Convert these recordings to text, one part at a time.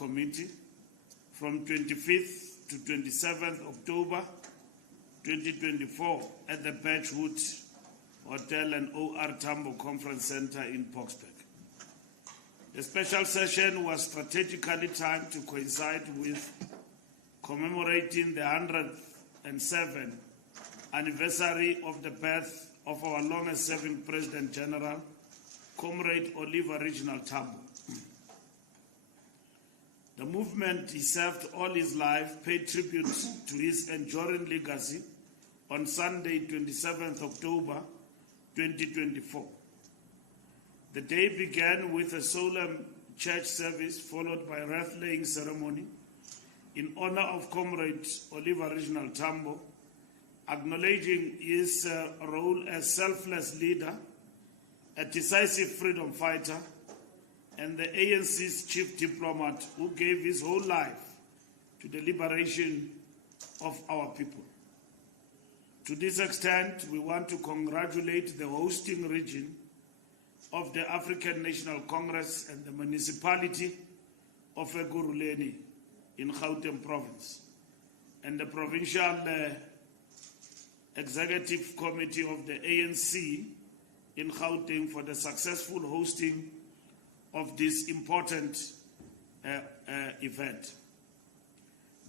Committee from 25th to 27th October 2024 at the Birchwood Hotel and OR Tambo Conference Center in Boksburg. The special session was strategically timed to coincide with commemorating the 107th anniversary of the birth of our longest-serving President General, Comrade Oliver Reginald Tambo. The movement he served all his life paid tribute to his enduring legacy on Sunday, 27th October 2024. The day began with a solemn church service followed by a wreath-laying ceremony in honor of Comrade Oliver Reginald Tambo, acknowledging his role as selfless leader, a decisive freedom fighter, and the ANC's chief diplomat who gave his whole life to the liberation of our people. To this extent, we want to congratulate the hosting region of the African National Congress and the municipality of Ekurhuleni in Gauteng province, and the provincial executive committee of the ANC in Gauteng for the successful hosting of this important event.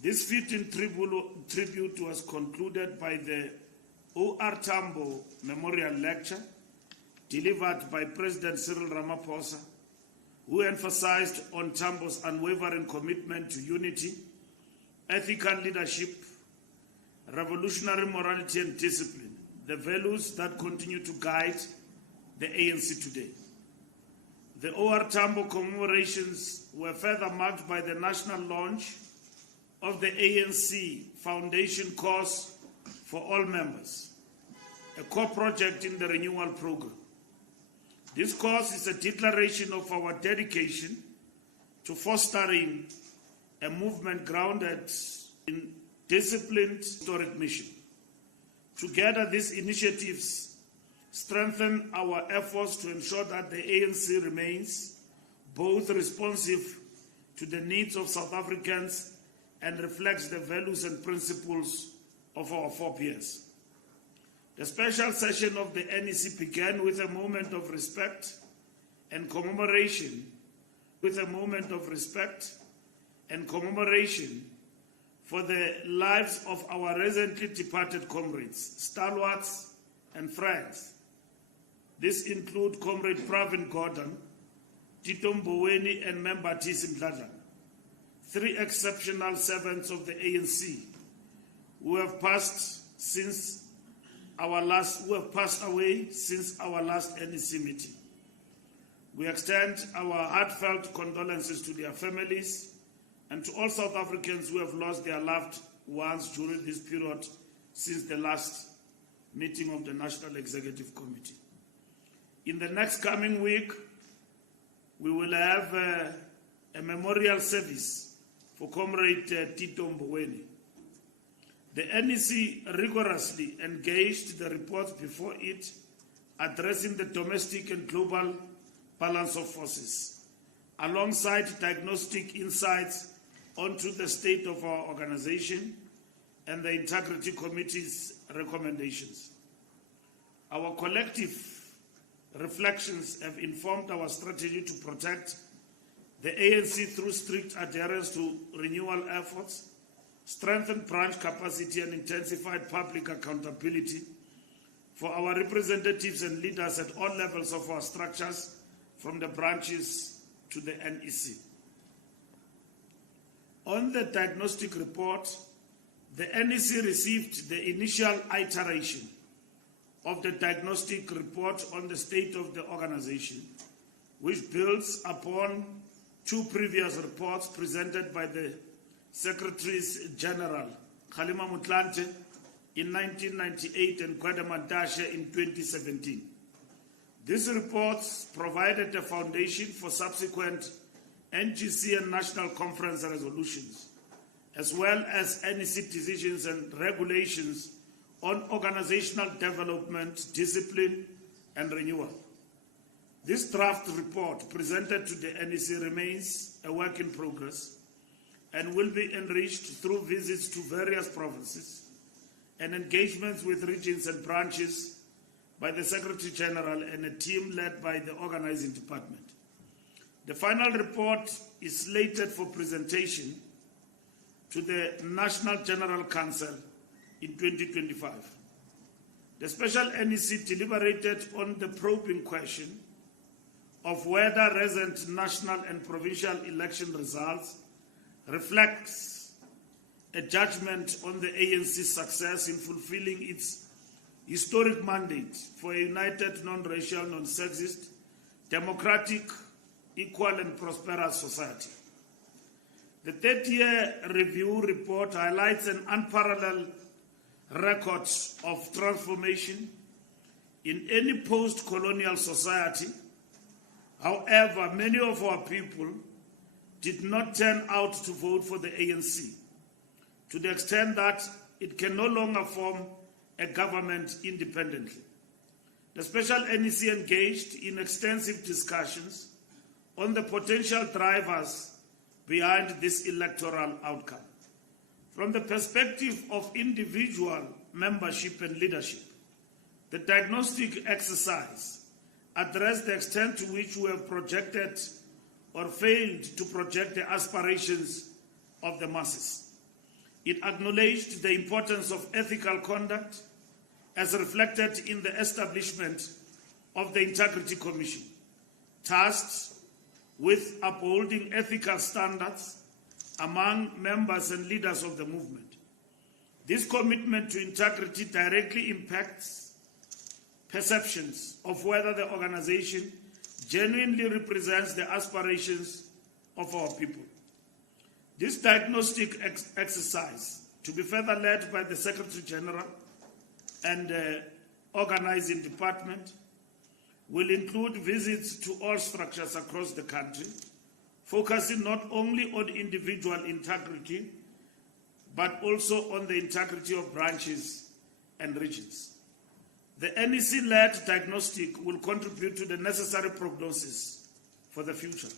This fitting tribute was concluded by the OR Tambo Memorial Lecture delivered by President Cyril Ramaphosa, who emphasized on Tambo's unwavering commitment to unity, ethical leadership, revolutionary morality and discipline, the values that continue to guide the ANC today. The OR Tambo commemorations were further marked by the national launch of the ANC Foundation Course for All Members, a core project in the renewal program. This course is a declaration of our dedication to fostering a movement grounded in disciplined historic mission. Together, these initiatives strengthen our efforts to ensure that the ANC remains both responsive to the needs of South Africans and reflects the values and principles of our forebears. The special session of the NEC began with a moment of respect and commemoration, for the lives of our recently departed comrades, stalwarts, and friends. This include Comrade Pravin Gordon, Tito Mboweni, and member Tisi Mdladla, three exceptional servants of the ANC who have passed away since our last NEC meeting. We extend our heartfelt condolences to their families and to all South Africans who have lost their loved ones during this period since the last meeting of the National Executive Committee. In the next coming week, we will have a memorial service for Comrade Tito Mboweni. The NEC rigorously engaged the reports before it, addressing the domestic and global balance of forces, alongside diagnostic insights onto the state of our organization and the Integrity Committee's recommendations. Our collective reflections have informed our strategy to protect the ANC through strict adherence to renewal efforts, strengthened branch capacity, and intensified public accountability for our representatives and leaders at all levels of our structures, from the branches to the NEC. On the diagnostic report, the NEC received the initial iteration of the diagnostic report on the state of the organization, which builds upon two previous reports presented by the Secretaries General Kgalema Motlanthe in 1998 and Gwede Mantashe in 2017. These reports provided a foundation for subsequent NGC and National Conference resolutions, as well as NEC decisions and regulations on organizational development, discipline, and renewal. This draft report presented to the NEC remains a work in progress, and will be enriched through visits to various provinces and engagements with regions and branches by the Secretary General and a team led by the organizing department. The final report is slated for presentation to the National General Council in 2025. The special NEC deliberated on the probing question of whether recent national and provincial election results reflects a judgment on the ANC's success in fulfilling its historic mandate for a united, non-racial, non-sexist, democratic, equal and prosperous society. The 30-year review report highlights an unparalleled record of transformation in any post-colonial society. However, many of our people did not turn out to vote for the ANC, to the extent that it can no longer form a government independently. The special NEC engaged in extensive discussions on the potential drivers behind this electoral outcome. From the perspective of individual membership and leadership, the diagnostic exercise addressed the extent to which we have projected or failed to project the aspirations of the masses. It acknowledged the importance of ethical conduct as reflected in the establishment of the Integrity Commission, tasked with upholding ethical standards among members and leaders of the movement. This commitment to integrity directly impacts perceptions of whether the organization genuinely represents the aspirations of our people. This diagnostic exercise, to be further led by the Secretary General and the organizing department, will include visits to all structures across the country, focusing not only on individual integrity, but also on the integrity of branches and regions. The NEC-led diagnostic will contribute to the necessary prognosis for the future.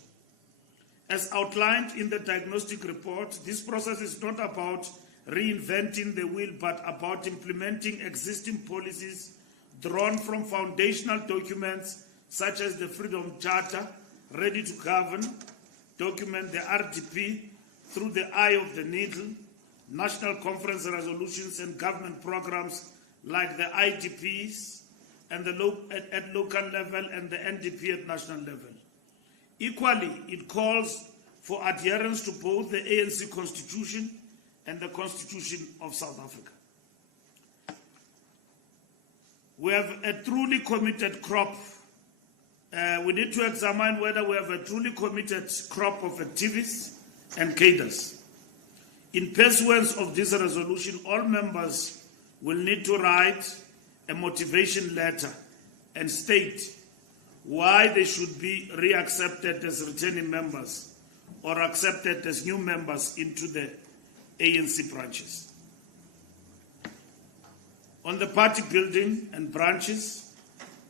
As outlined in the diagnostic report, this process is not about reinventing the wheel, but about implementing existing policies drawn from foundational documents such as the Freedom Charter, Ready to Govern document, the RDP, through the eye of the needle, national conference resolutions and government programs like the IDPs and at local level and the NDP at national level. Equally, it calls for adherence to both the ANC Constitution and the Constitution of South Africa. We have a truly committed crop. We need to examine whether we have a truly committed crop of activists and cadres. In pursuance of this resolution, all members will need to write a motivation letter and state why they should be reaccepted as returning members or accepted as new members into the ANC branches. On the party building and branches,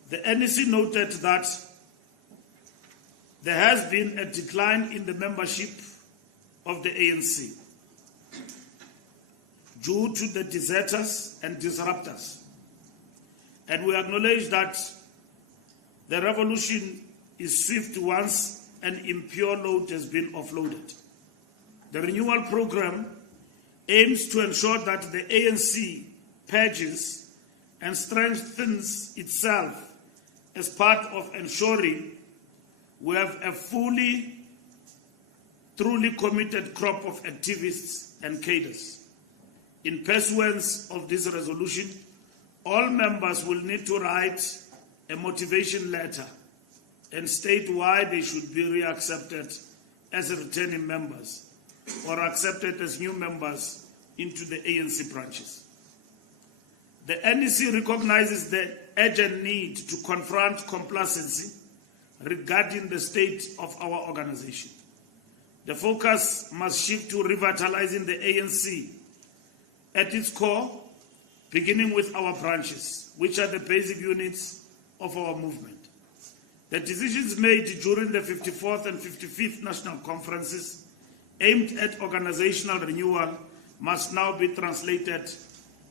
the NEC noted that there has been a decline in the membership of the ANC due to the deserters and disruptors. And we acknowledge that the revolution is swift once an impure load has been offloaded. The renewal program aims to ensure that the ANC purges and strengthens itself as part of ensuring we have a truly committed crop of activists and cadres. In pursuance of this resolution, all members will need to write a motivation letter and state why they should be reaccepted as returning members or accepted as new members into the ANC branches. The NEC recognizes the urgent need to confront complacency regarding the state of our organization. The focus must shift to revitalizing the ANC at its core, beginning with our branches, which are the basic units of our movement. The decisions made during the 54th and 55th national conferences aimed at organizational renewal must now be translated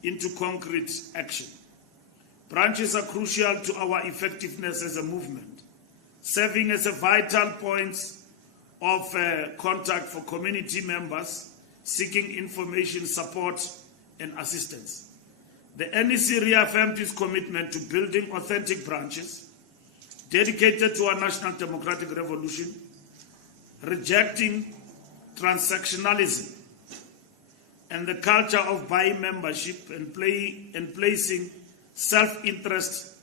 into concrete action. Branches are crucial to our effectiveness as a movement, serving as a vital point of contact for community members seeking information, support, and assistance. The NEC reaffirmed its commitment to building authentic branches dedicated to our national democratic revolution, rejecting transactionalism and the culture of buying membership and placing self-interest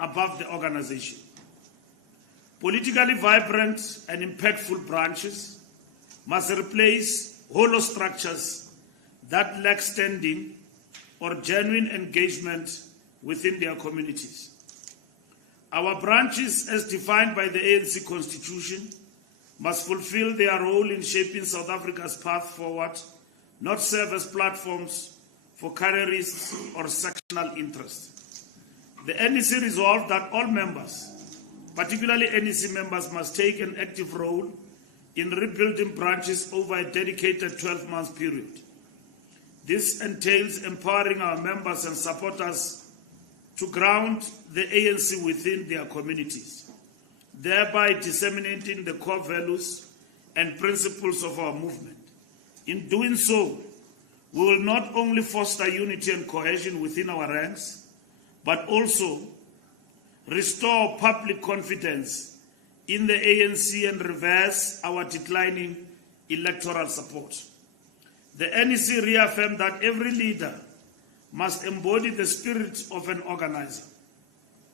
above the organization. Politically vibrant and impactful branches must replace hollow structures that lack standing or genuine engagement within their communities. Our branches, as defined by the ANC Constitution, must fulfill their role in shaping South Africa's path forward, not serve as platforms for careerists or sectional interests. The NEC resolved that all members, particularly NEC members, must take an active role in rebuilding branches over a dedicated 12-month period. This entails empowering our members and supporters to ground the ANC within their communities, thereby disseminating the core values and principles of our movement. In doing so, we will not only foster unity and cohesion within our ranks, but also restore public confidence in the ANC and reverse our declining electoral support. The NEC reaffirmed that every leader must embody the spirit of an organizer,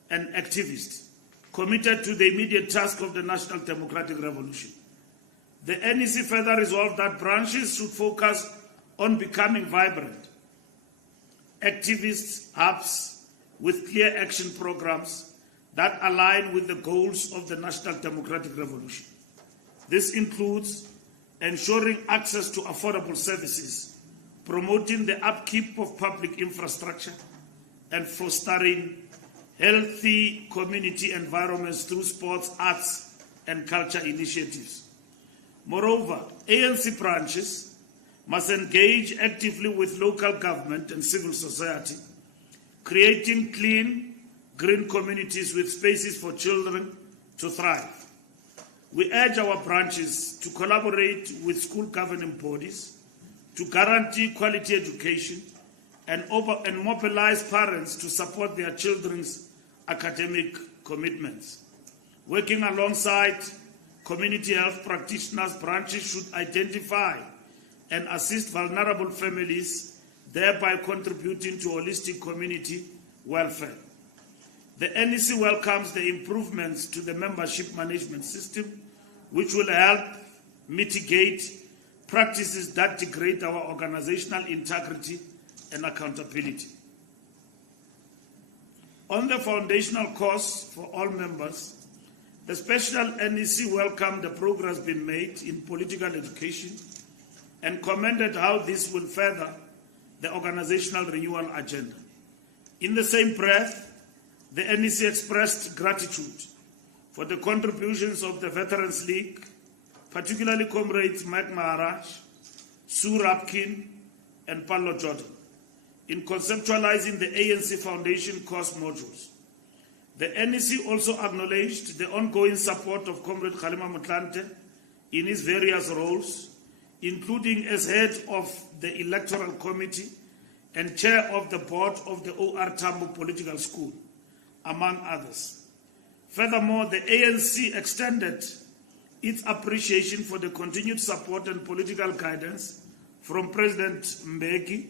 an activist, committed to the immediate task of the national democratic revolution. The NEC further resolved that branches should focus on becoming vibrant activist hubs with clear action programs that align with the goals of the national democratic revolution. This includes ensuring access to affordable services, promoting the upkeep of public infrastructure, and fostering healthy community environments through sports, arts, and culture initiatives. Moreover, ANC branches must engage actively with local government and civil society, creating clean, green communities with spaces for children to thrive. We urge our branches to collaborate with school governing bodies to guarantee quality education and mobilize parents to support their children's academic commitments. Working alongside community health practitioners, branches should identify and assist vulnerable families, thereby contributing to holistic community welfare. The NEC welcomes the improvements to the membership management system, which will help mitigate practices that degrade our organizational integrity and accountability. On the foundational costs for all members, the special NEC welcomed the progress being made in political education and commended how this will further the organizational renewal agenda. In the same breath, the NEC expressed gratitude for the contributions of the Veterans League, particularly comrades Mike Maharaj, Sue Rapkin, and Paulo Jordan, in conceptualizing the ANC Foundation course modules. The NEC also acknowledged the ongoing support of Comrade Kgalema Motlanthe in his various roles, including as head of the Electoral Committee and chair of the board of the OR Tambo Political School, among others. Furthermore, the ANC extended its appreciation for the continued support and political guidance from President Mbeki,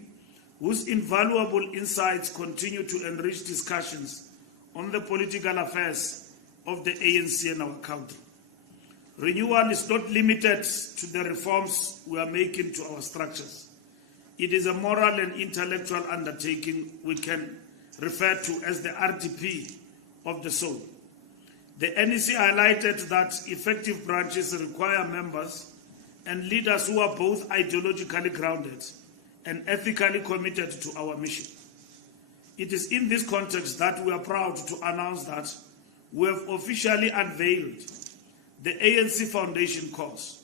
whose invaluable insights continue to enrich discussions on the political affairs of the ANC and our country. Renewal is not limited to the reforms we are making to our structures. It is a moral and intellectual undertaking we can refer to as the RDP of the soul. The NEC highlighted that effective branches require members and leaders who are both ideologically grounded and ethically committed to our mission. It is in this context that we are proud to announce that we have officially unveiled the ANC Foundation course.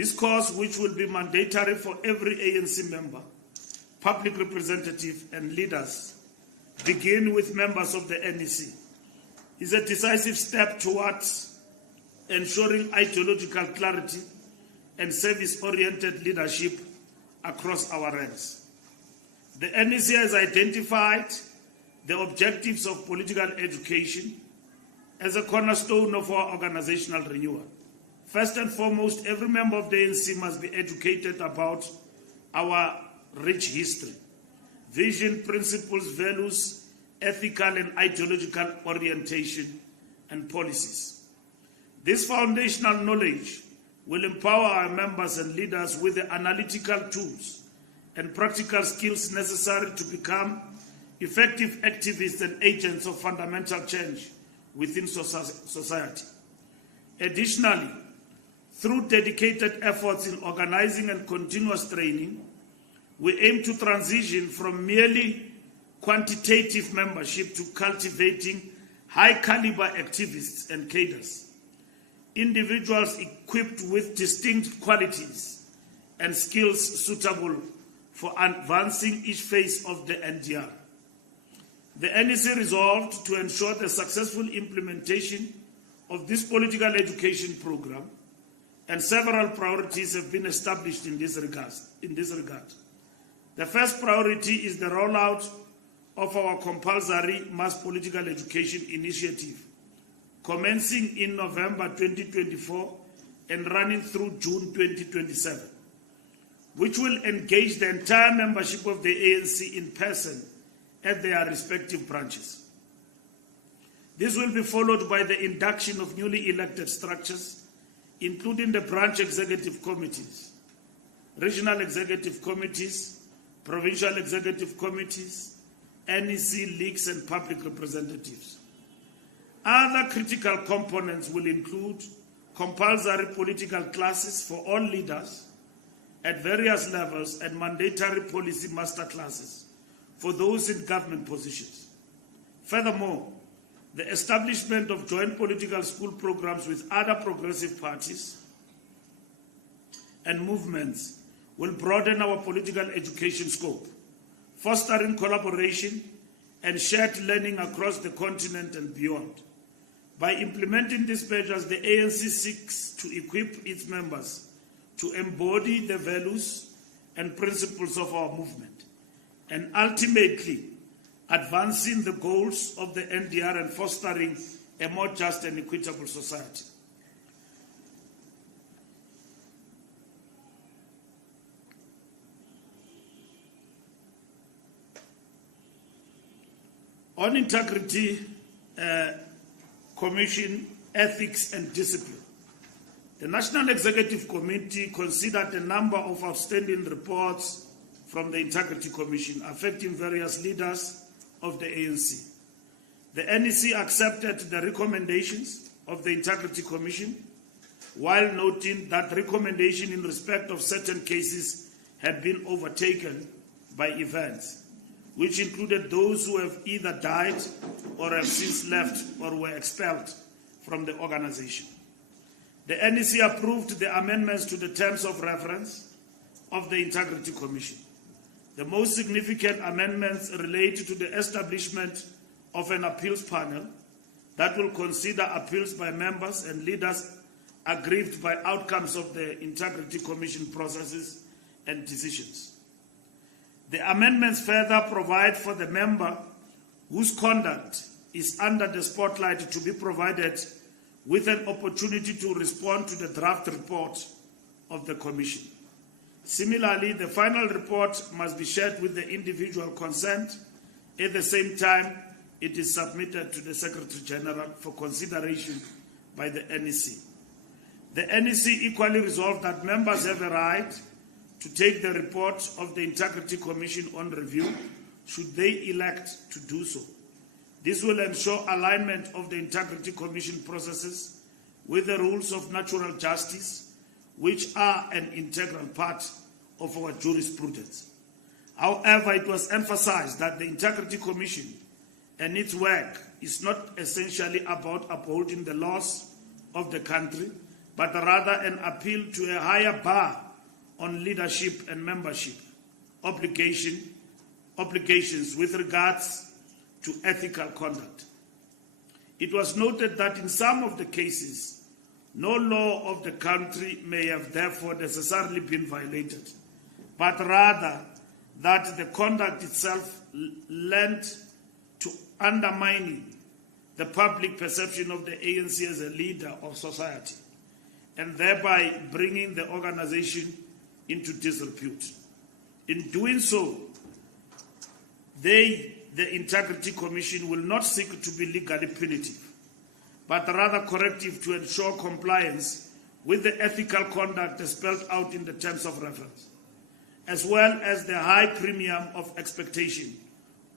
This course, which will be mandatory for every ANC member, public representative and leaders, begin with members of the NEC, is a decisive step towards ensuring ideological clarity and service-oriented leadership across our ranks. The NEC has identified the objectives of political education as a cornerstone of our organizational renewal. First and foremost, every member of the ANC must be educated about our rich history, vision, principles, values, ethical and ideological orientation, and policies. This foundational knowledge will empower our members and leaders with the analytical tools and practical skills necessary to become effective activists and agents of fundamental change within society. Additionally, through dedicated efforts in organizing and continuous training, we aim to transition from merely quantitative membership to cultivating high-caliber activists and cadres, individuals equipped with distinct qualities and skills suitable for advancing each phase of the NDR. The NEC resolved to ensure the successful implementation of this political education program, and several priorities have been established in this regard. The first priority is the rollout of our compulsory mass political education initiative, commencing in November 2024 and running through June 2027, which will engage the entire membership of the ANC in person at their respective branches. This will be followed by the induction of newly elected structures, including the branch executive committees, regional executive committees, provincial executive committees, NEC leagues, and public representatives. Other critical components will include compulsory political classes for all leaders at various levels and mandatory policy master classes for those in government positions. Furthermore, the establishment of joint political school programs with other progressive parties and movements will broaden our political education scope, fostering collaboration and shared learning across the continent and beyond. By implementing these measures, the ANC seeks to equip its members to embody the values and principles of our movement, and ultimately advancing the goals of the NDR and fostering a more just and equitable society. On integrity, commission, ethics and discipline, the National Executive Committee considered a number of outstanding reports from the Integrity Commission affecting various leaders of the ANC. The NEC accepted the recommendations of the Integrity Commission, while noting that recommendation in respect of certain cases had been overtaken by events, which included those who have either died or have since left or were expelled from the organization. The NEC approved the amendments to the terms of reference of the Integrity Commission. The most significant amendments relate to the establishment of an appeals panel that will consider appeals by members and leaders aggrieved by outcomes of the Integrity Commission processes and decisions. The amendments further provide for the member whose conduct is under the spotlight to be provided with an opportunity to respond to the draft report of the Commission. Similarly, the final report must be shared with the individual consent. At the same time, it is submitted to the Secretary General for consideration by the NEC. The NEC equally resolved that members have a right to take the report of the Integrity Commission on review should they elect to do so. This will ensure alignment of the Integrity Commission processes with the rules of natural justice, which are an integral part of our jurisprudence. However, it was emphasized that the Integrity Commission and its work is not essentially about upholding the laws of the country, but rather an appeal to a higher bar on leadership and membership obligations with regards to ethical conduct. It was noted that in some of the cases, no law of the country may have therefore necessarily been violated, but rather that the conduct itself lent to undermining the public perception of the ANC as a leader of society, and thereby bringing the organization into disrepute. In doing so, the Integrity Commission will not seek to be legally punitive, but rather corrective to ensure compliance with the ethical conduct spelled out in the terms of reference, as well as the high premium of expectation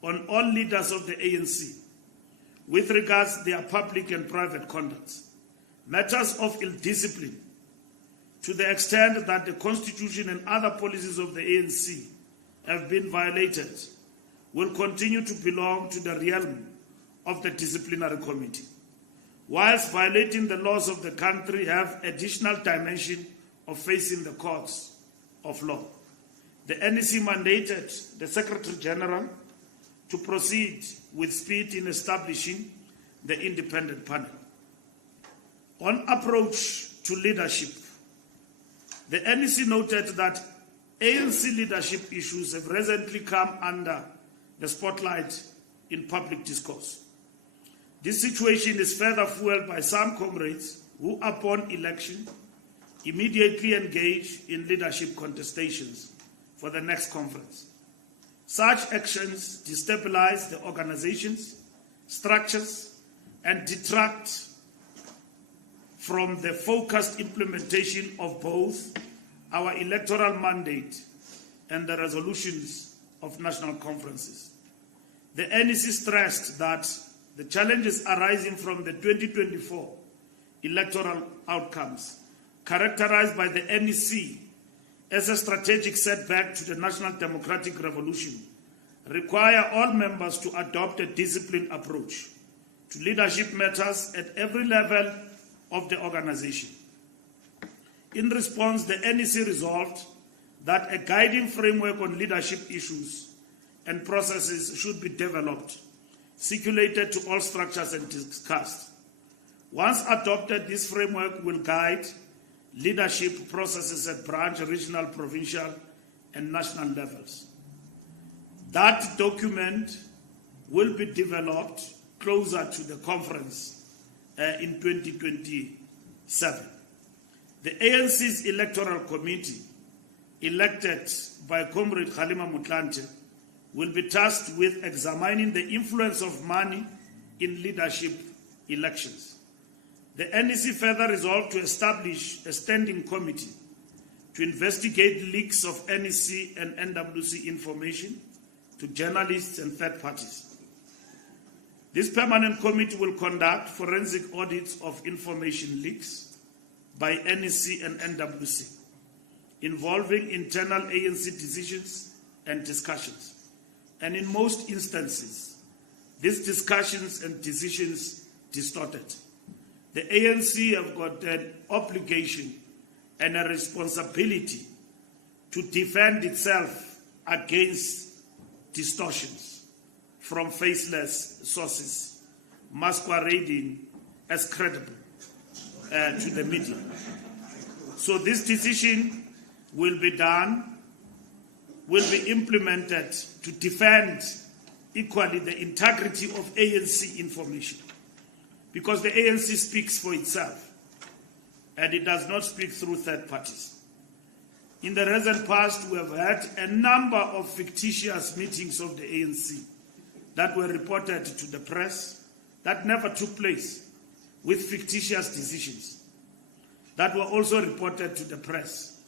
on all leaders of the ANC with regards to their public and private conducts. Matters of ill discipline, to the extent that the Constitution and other policies of the ANC have been violated, will continue to belong to the realm of the disciplinary committee, whilst violating the laws of the country have additional dimension of facing the courts of law. The NEC mandated the Secretary General to proceed with speed in establishing the independent panel. On approach to leadership, the NEC noted that ANC leadership issues have recently come under the spotlight in public discourse. This situation is further fueled by some comrades who, upon election, immediately engage in leadership contestations for the next conference. Such actions destabilize the organizations, structures, and detract from the focused implementation of both our electoral mandate and the resolutions of national conferences. The NEC stressed that the challenges arising from the 2024 electoral outcomes, characterized by the NEC as a strategic setback to the national democratic revolution, require all members to adopt a disciplined approach to leadership matters at every level of the organization. In response, the NEC resolved that a guiding framework on leadership issues and processes should be developed, circulated to all structures and discussed. Once adopted, this framework will guide leadership processes at branch, regional, provincial, and national levels. That document will be developed closer to the conference in 2027. The ANC's Electoral Committee, elected by Comrade Kgalema Motlanthe, will be tasked with examining the influence of money in leadership elections. The NEC further resolved to establish a standing committee to investigate leaks of NEC and NWC information to journalists and third parties. This permanent committee will conduct forensic audits of information leaks by NEC and NWC involving internal ANC decisions and discussions. And in most instances, these discussions and decisions distorted. The ANC have got an obligation and a responsibility to defend itself against distortions from faceless sources masquerading as credible to the media. So this decision will be implemented to defend equally the integrity of ANC information, because the ANC speaks for itself and it does not speak through third parties. In the recent past, we have had a number of fictitious meetings of the ANC that were reported to the press that never took place, with fictitious decisions that were also reported to the press.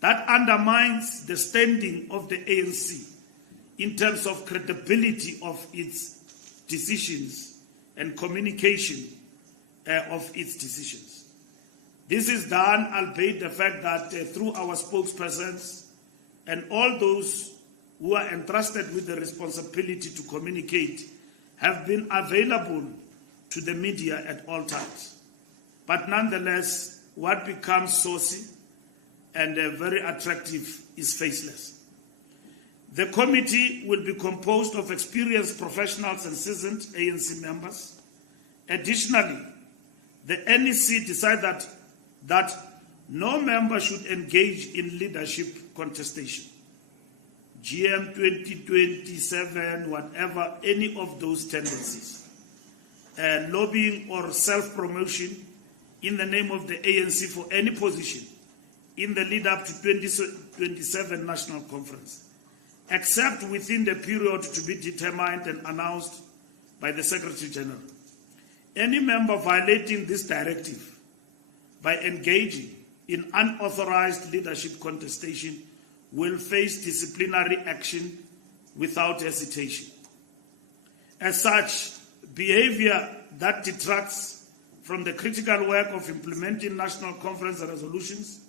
That undermines the standing of the ANC in terms of credibility of its decisions and communication of its decisions. This is done, albeit the fact that through our spokespersons and all those who are entrusted with the responsibility to communicate have been available to the media at all times. But nonetheless, what becomes saucy and very attractive is faceless. The committee will be composed of experienced professionals and seasoned ANC members. Additionally, the NEC decided that no member should engage in leadership contestation. GM 2027, whatever, any of those tendencies, lobbying or self-promotion in the name of the ANC for any position in the lead-up to 2027 National Conference, except within the period to be determined and announced by the Secretary General. Any member violating this directive by engaging in unauthorized leadership contestation will face disciplinary action without hesitation. As such, behavior that detracts from the critical work of implementing National Conference resolutions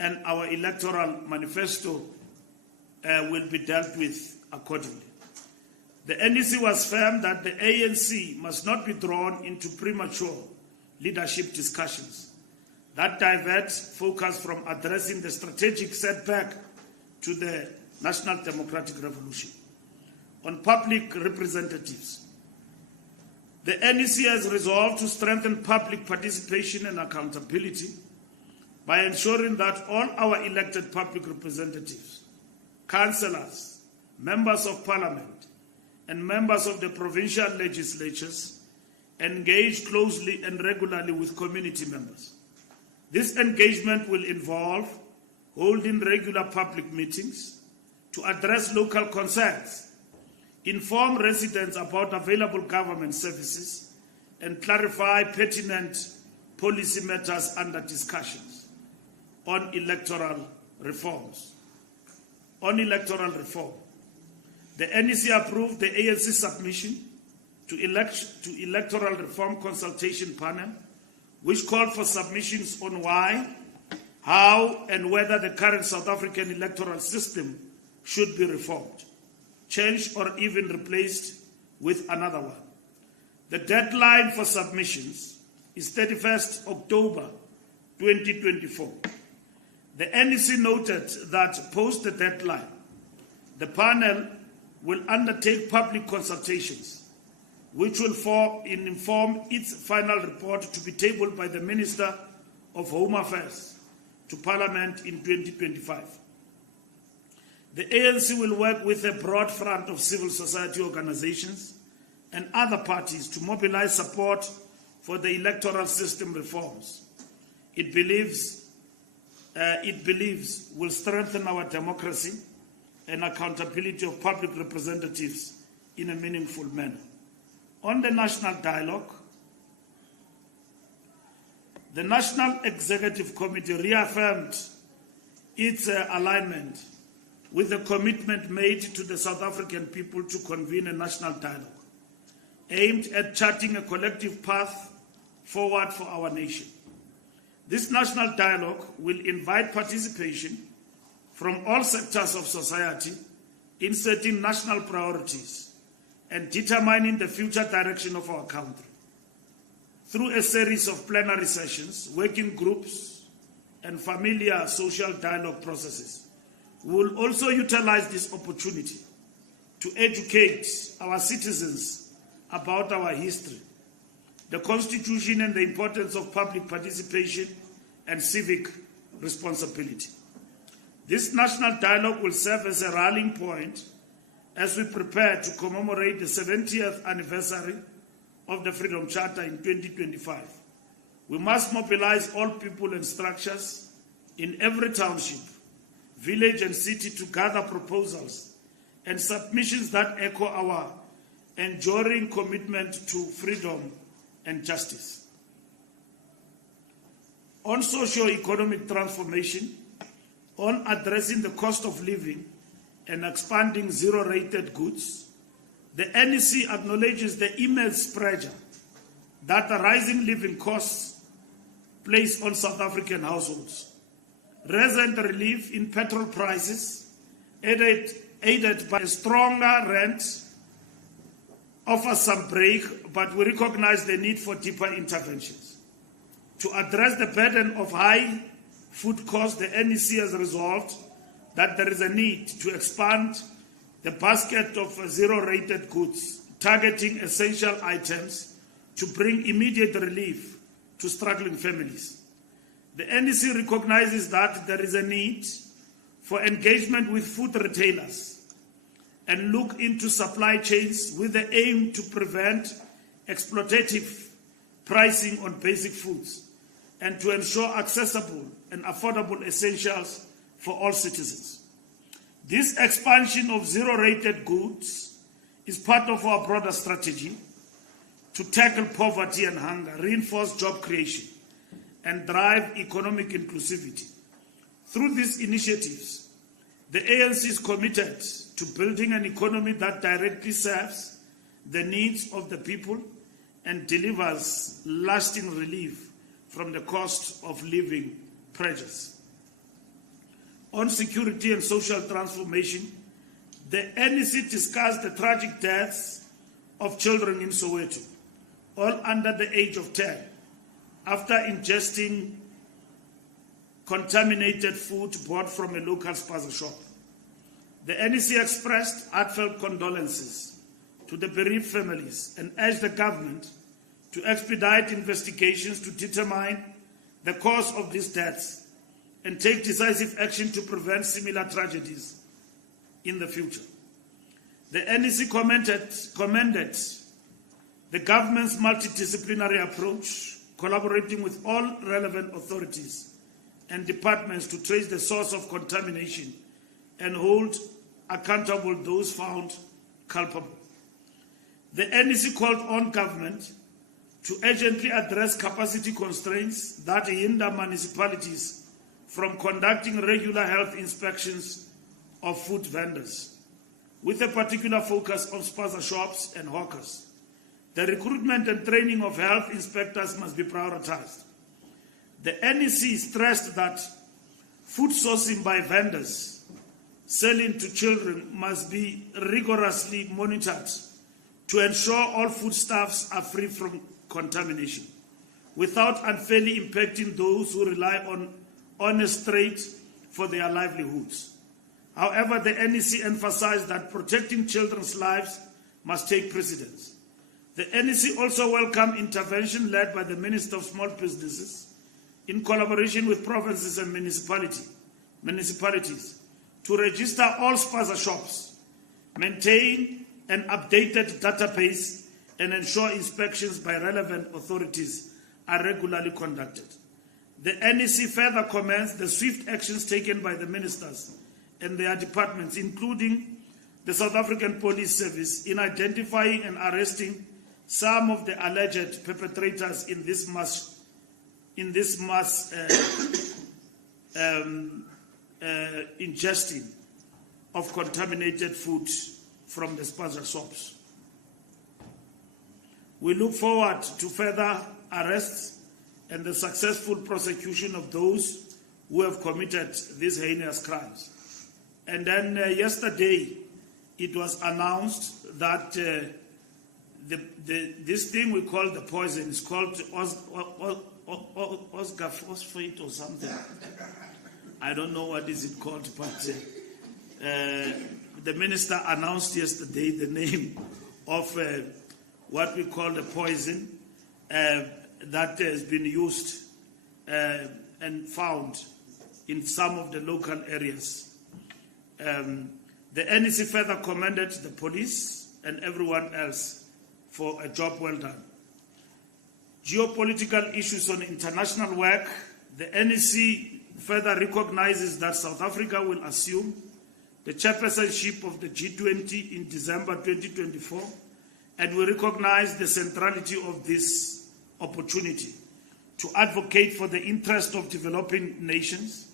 and our electoral manifesto will be dealt with accordingly. The NEC was firm that the ANC must not be drawn into premature leadership discussions that divert focus from addressing the strategic setback to the National Democratic Revolution. On public representatives, the NEC has resolved to strengthen public participation and accountability by ensuring that all our elected public representatives, councillors, members of parliament, and members of the provincial legislatures engage closely and regularly with community members. This engagement will involve holding regular public meetings to address local concerns, inform residents about available government services, and clarify pertinent policy matters under discussions on electoral reforms. On electoral reform, the NEC approved the ANC submission to electoral reform consultation panel, which called for submissions on why, how, and whether the current South African electoral system should be reformed, changed, or even replaced with another one. The deadline for submissions is 31st October 2024. The NEC noted that post the deadline, the panel will undertake public consultations, which will inform its final report to be tabled by the Minister of Home Affairs to Parliament in 2025. The ANC will work with a broad front of civil society organizations and other parties to mobilize support for the electoral system reforms it believes will strengthen our democracy and accountability of public representatives in a meaningful manner. On the national dialogue, the National Executive Committee reaffirmed its alignment with the commitment made to the South African people to convene a national dialogue aimed at charting a collective path forward for our nation. This national dialogue will invite participation from all sectors of society in setting national priorities and determining the future direction of our country. Through a series of plenary sessions, working groups, and familiar social dialogue processes, we will also utilize this opportunity to educate our citizens about our history, the Constitution, and the importance of public participation and civic responsibility. This national dialogue will serve as a rallying point as we prepare to commemorate the 70th anniversary of the Freedom Charter in 2025. We must mobilize all people and structures in every township, village, and city to gather proposals and submissions that echo our enduring commitment to freedom and justice. On socio-economic transformation, on addressing the cost of living and expanding zero-rated goods, the NEC acknowledges the immense pressure that the rising living costs place on South African households. Recent relief in petrol prices, aided by a stronger rent, offers some break, but we recognize the need for deeper interventions. To address the burden of high food costs, the NEC has resolved that there is a need to expand the basket of zero-rated goods, targeting essential items to bring immediate relief to struggling families. The NEC recognizes that there is a need for engagement with food retailers and look into supply chains with the aim to prevent exploitative pricing on basic foods and to ensure accessible and affordable essentials for all citizens. This expansion of zero-rated goods is part of our broader strategy to tackle poverty and hunger, reinforce job creation, and drive economic inclusivity. Through these initiatives, the ANC is committed to building an economy that directly serves the needs of the people and delivers lasting relief from the cost of living pressures. On security and social transformation, the NEC discussed the tragic deaths of children in Soweto, all under the age of 10, after ingesting contaminated food bought from a local spaza shop. The NEC expressed heartfelt condolences to the bereaved families and urged the government to expedite investigations to determine the cause of these deaths and take decisive action to prevent similar tragedies in the future. The NEC commended the government's multidisciplinary approach, collaborating with all relevant authorities and departments to trace the source of contamination and hold accountable those found culpable. The NEC called on government to urgently address capacity constraints that hinder municipalities from conducting regular health inspections of food vendors, with a particular focus on spaza shops and hawkers. The recruitment and training of health inspectors must be prioritized. The NEC stressed that food sourcing by vendors selling to children must be rigorously monitored to ensure all foodstuffs are free from contamination, without unfairly impacting those who rely on honest trade for their livelihoods. However, the NEC emphasized that protecting children's lives must take precedence. The NEC also welcomed intervention led by the Minister of Small Businesses in collaboration with provinces and municipalities to register all spaza shops, maintain an updated database, and ensure inspections by relevant authorities are regularly conducted. The NEC further commends the swift actions taken by the ministers and their departments, including the South African Police Service, in identifying and arresting some of the alleged perpetrators in this mass ingesting of contaminated food from the spaza shops. We look forward to further arrests and the successful prosecution of those who have committed these heinous crimes. And then yesterday, it was announced that this thing we call the poison is called osgophosphate or something. I don't know what is it called, but the minister announced yesterday the name of what we call the poison that has been used and found in some of the local areas. The NEC further commended the police and everyone else for a job well done. Geopolitical issues on international work. The NEC further recognizes that South Africa will assume the chairpersonship of the G20 in December 2024, and we recognize the centrality of this opportunity to advocate for the interest of developing nations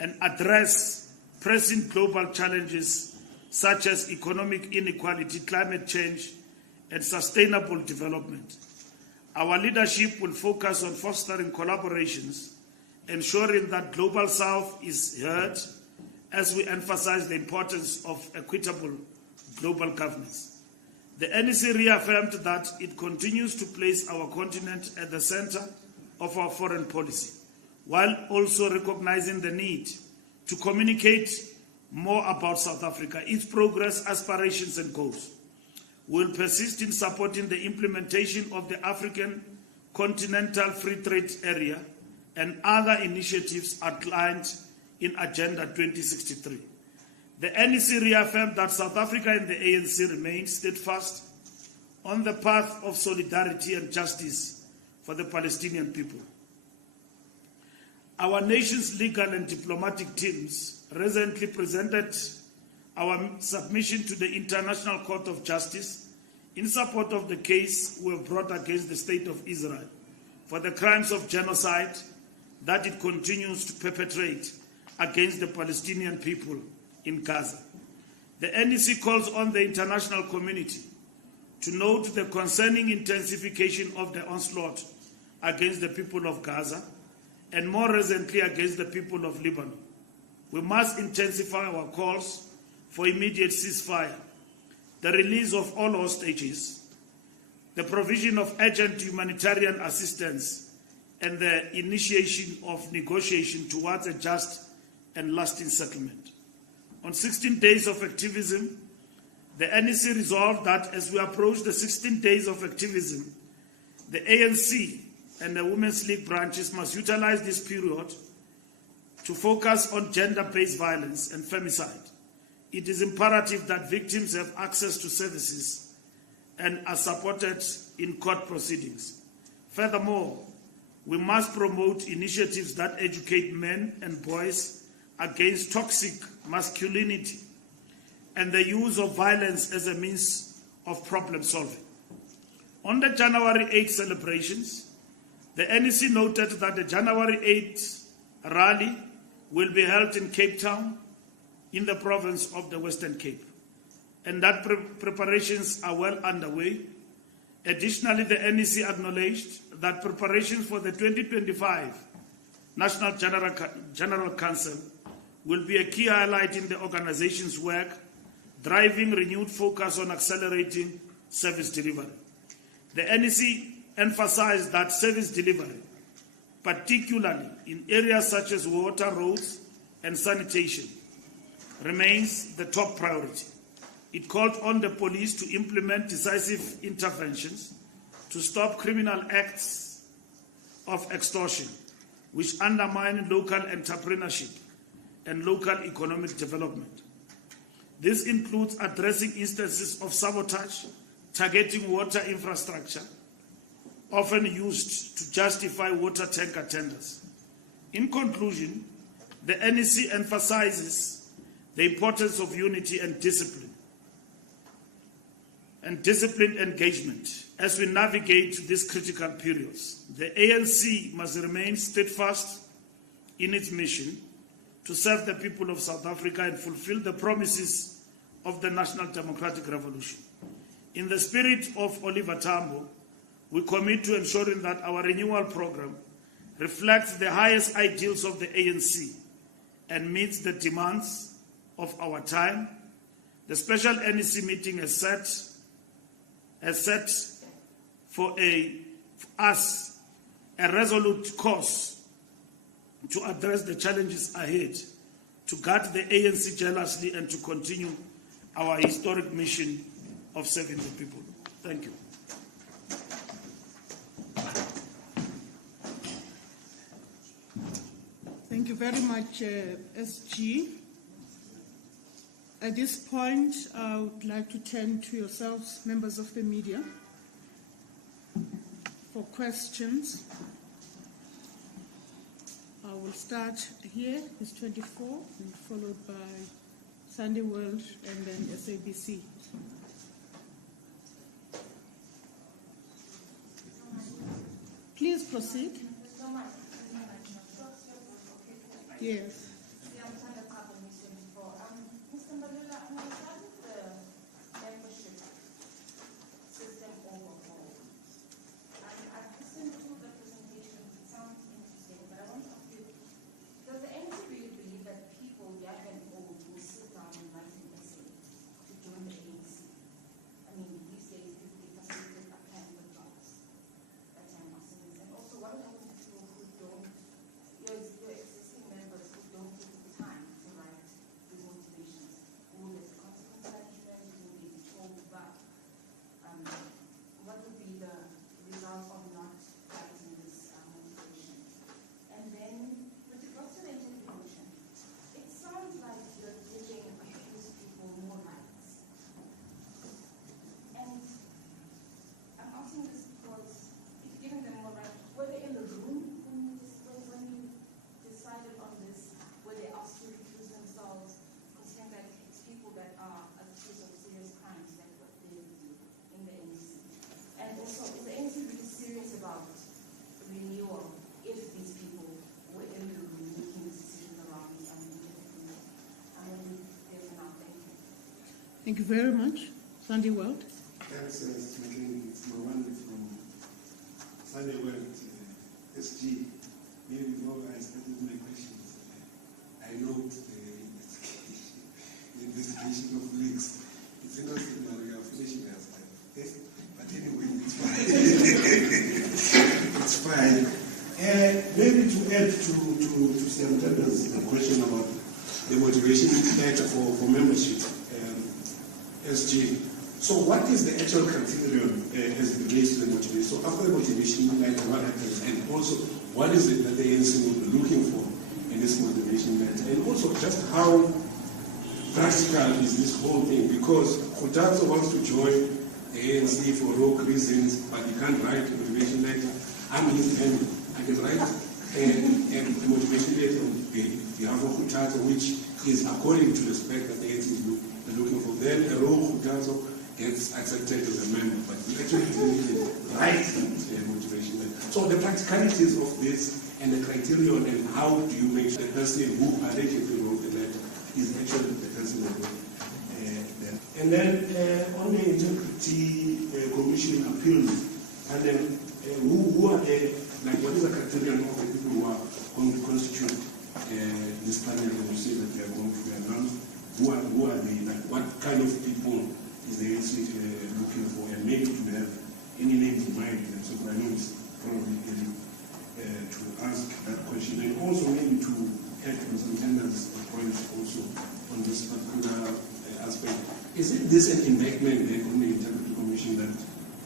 and address pressing global challenges such as economic inequality, climate change, and sustainable development. Our leadership will focus on fostering collaborations, ensuring that Global South is heard as we emphasize the importance of equitable global governance. The NEC reaffirmed that it continues to place our continent at the center of our foreign policy, while also recognizing the need to communicate more about South Africa, its progress, aspirations, and goals. We will persist in supporting the implementation of the African Continental Free Trade Area and other initiatives outlined in Agenda 2063. The NEC reaffirmed that South Africa and the ANC remain steadfast on the path of solidarity and justice for the Palestinian people. Our nation's legal and diplomatic teams recently presented our submission to the International Court of Justice in support of the case we have brought against the State of Israel for the crimes of genocide that it continues to perpetrate against the Palestinian people in Gaza. The NEC calls on the international community to note the concerning intensification of the onslaught against the people of Gaza and more recently against the people of Lebanon. We must intensify our calls for immediate ceasefire, the release of all hostages, the provision of urgent humanitarian assistance, and the initiation of negotiation towards a just and lasting settlement. On 16 days of activism, the NEC resolved that as we approach the 16 days of activism, the ANC and the Women's League branches must utilize this period to focus on gender-based violence and femicide. It is imperative that victims have access to services and are supported in court proceedings. Furthermore, we must promote initiatives that educate men and boys against toxic masculinity and the use of violence as a means of problem solving. On the January 8 celebrations, the NEC noted that the January 8 rally will be held in Cape Town in the province of the Western Cape, and that preparations are well underway. Additionally, the NEC acknowledged that preparations for the 2025 National General Council will be a key highlight in the organization's work, driving renewed focus on accelerating service delivery. The NEC emphasized that service delivery, particularly in areas such as water, roads, and sanitation, remains the top priority. It called on the police to implement decisive interventions to stop criminal acts of extortion, which undermine local entrepreneurship and local economic development. This includes addressing instances of sabotage, targeting water infrastructure, often used to justify water tanker tenders. In conclusion, the NEC emphasizes the importance of unity and disciplined engagement as we navigate these critical periods. The ANC must remain steadfast in its mission to serve the people of South Africa and fulfill the promises of the National Democratic Revolution. In the spirit of Oliver Tambo, we commit to ensuring that our renewal program reflects the highest ideals of the ANC and meets the demands of our time. The special NEC meeting has set for us a resolute course to address the challenges ahead, to guard the ANC jealously, and to continue our historic mission of serving the people. Thank you. Thank you very much, SG. At this point, I would like to turn to yourselves, members of the media, for questions. I will start here with 24, and followed by Sunday World and then SABC. Please proceed. Yes. Mr. Mbalula, I'm going to start with the membership system overhaul. I've listened to the presentation. It sounds interesting, but I want to ask you, does the ANC really believe that people, young and old, will sit down and write an essay to join the ANC? I mean, these days, they facilitate applying for jobs. That's my question. And also, what would happen to Thank you very much. Sandy Weld. Thanks, it's Mawande from Sunday World, SG. Maybe before I started my questions, I know the investigation of leaks. It's interesting that we are finishing as time. But anyway, it's fine. It's fine. Maybe to add to Senator's question about the motivation letter for membership, SG. So what is the actual criterion as it relates to the motivation? So after the motivation letter, what happens? And also, what is it that the ANC will be looking for in this motivation letter? And also, just how practical is this whole thing? Because Khutazo wants to join the ANC for rogue reasons, but he can't write a motivation letter. I'm his enemy. I can write a motivation letter on behalf of Khutazo, which is according to the spec that the ANC is looking for. Then a rogue Khutazo gets accepted as a member, but you actually didn't write that motivation letter. So the practicalities of this and the criterion and how do you make sure the person who allegedly wrote the letter is actually the person that wrote it. And then on the integrity commission appeals, and then who are the, like what is the criterion of the people who are going to constitute this panel and you say that they are going to be announced? Who are they, like what kind of people is the ANC looking for, and maybe to have any names in mind? And so I know it's probably early to ask that question, and also maybe to add on some tenders points also on this particular aspect. Is it this an embankment on the Integrity Commission that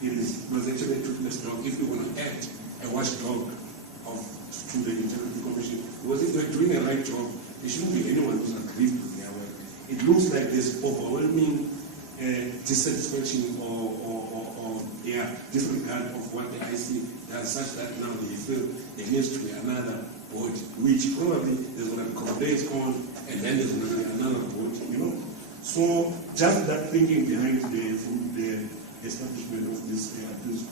it was actually a toothless dog? If we want to add a watchdog to the Integrity Commission, because if they're doing a right job, there shouldn't be anyone who's aggrieved with their work. It looks like there's overwhelming dissatisfaction or disregard of what the IC does, such that now they feel there needs to be another board, which probably there's going to be complaints on, and then there's going to be another board, you know. So just that thinking behind the establishment of this appeals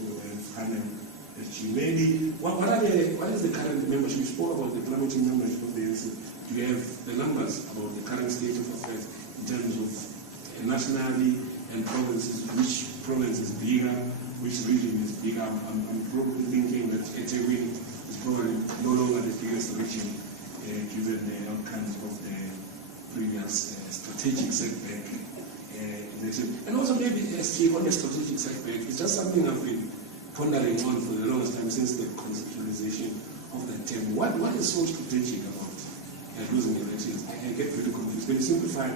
panel, maybe what is the current membership? You spoke about the plummeting membership of the ANC. Do you have the numbers about the current state of affairs in terms of nationally and provinces? Which province is bigger? Which region is bigger? I'm probably thinking that Etegwini is probably no longer the biggest region, given the outcomes of the previous strategic setback election. And also maybe on the strategic setback, it's just something I've been pondering on for the longest time since the conceptualization of that term. What is so strategic about losing elections? I get pretty confused. When you simplify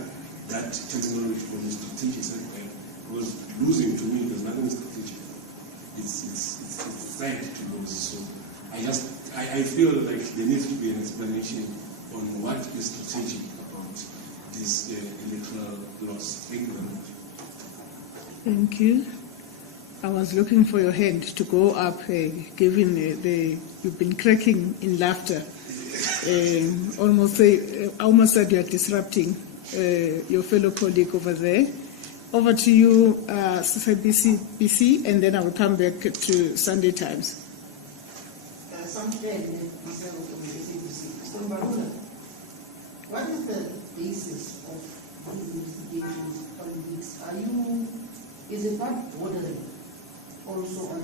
that terminology from the strategic setback, because losing to me, there's nothing strategic. It's sad to lose. So I feel like there needs to be an explanation on what is strategic about this electoral loss. Thank you very much. Thank you. I was looking for your hand to go up, given you've been cracking in laughter. I almost said you're disrupting your fellow colleague over there. Over to you, BC, and then I will come back to Sunday Times. Mr. Mbalula, what is the basis of these investigations on leaks? Is it not bordering also on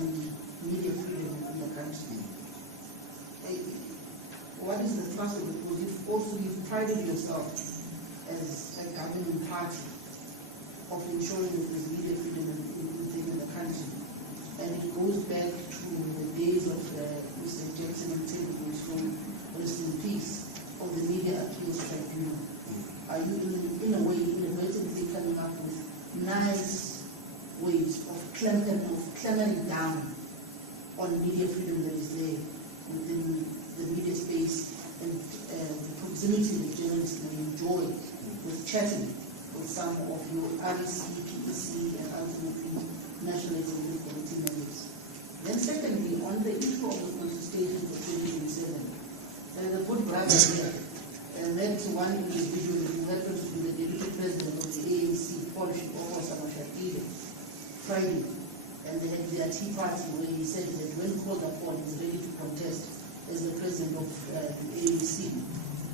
media freedom in the country? What is the thrust of it? Because you've prided yourself as a governing party of ensuring that there's media freedom within the country. And it goes back to the days of Mr. Jackson and Taylor, from Rest in Peace, of the Media Appeals Tribunal. Are you, in a way, inadvertently coming up with nice ways of clamping down on media freedom that is there within the media space, and the proximity that journalists may enjoy with chatting with some of your REC, PEC, and ultimately National Executive Committee members? Then secondly, on the issue of the consultation for 2027, there's a good brother here, and that's one individual who happens to be the deputy president of the ANC, Owesome Friday, and they had their tea party where he said that when called upon, he's ready to contest as the president of the ANC.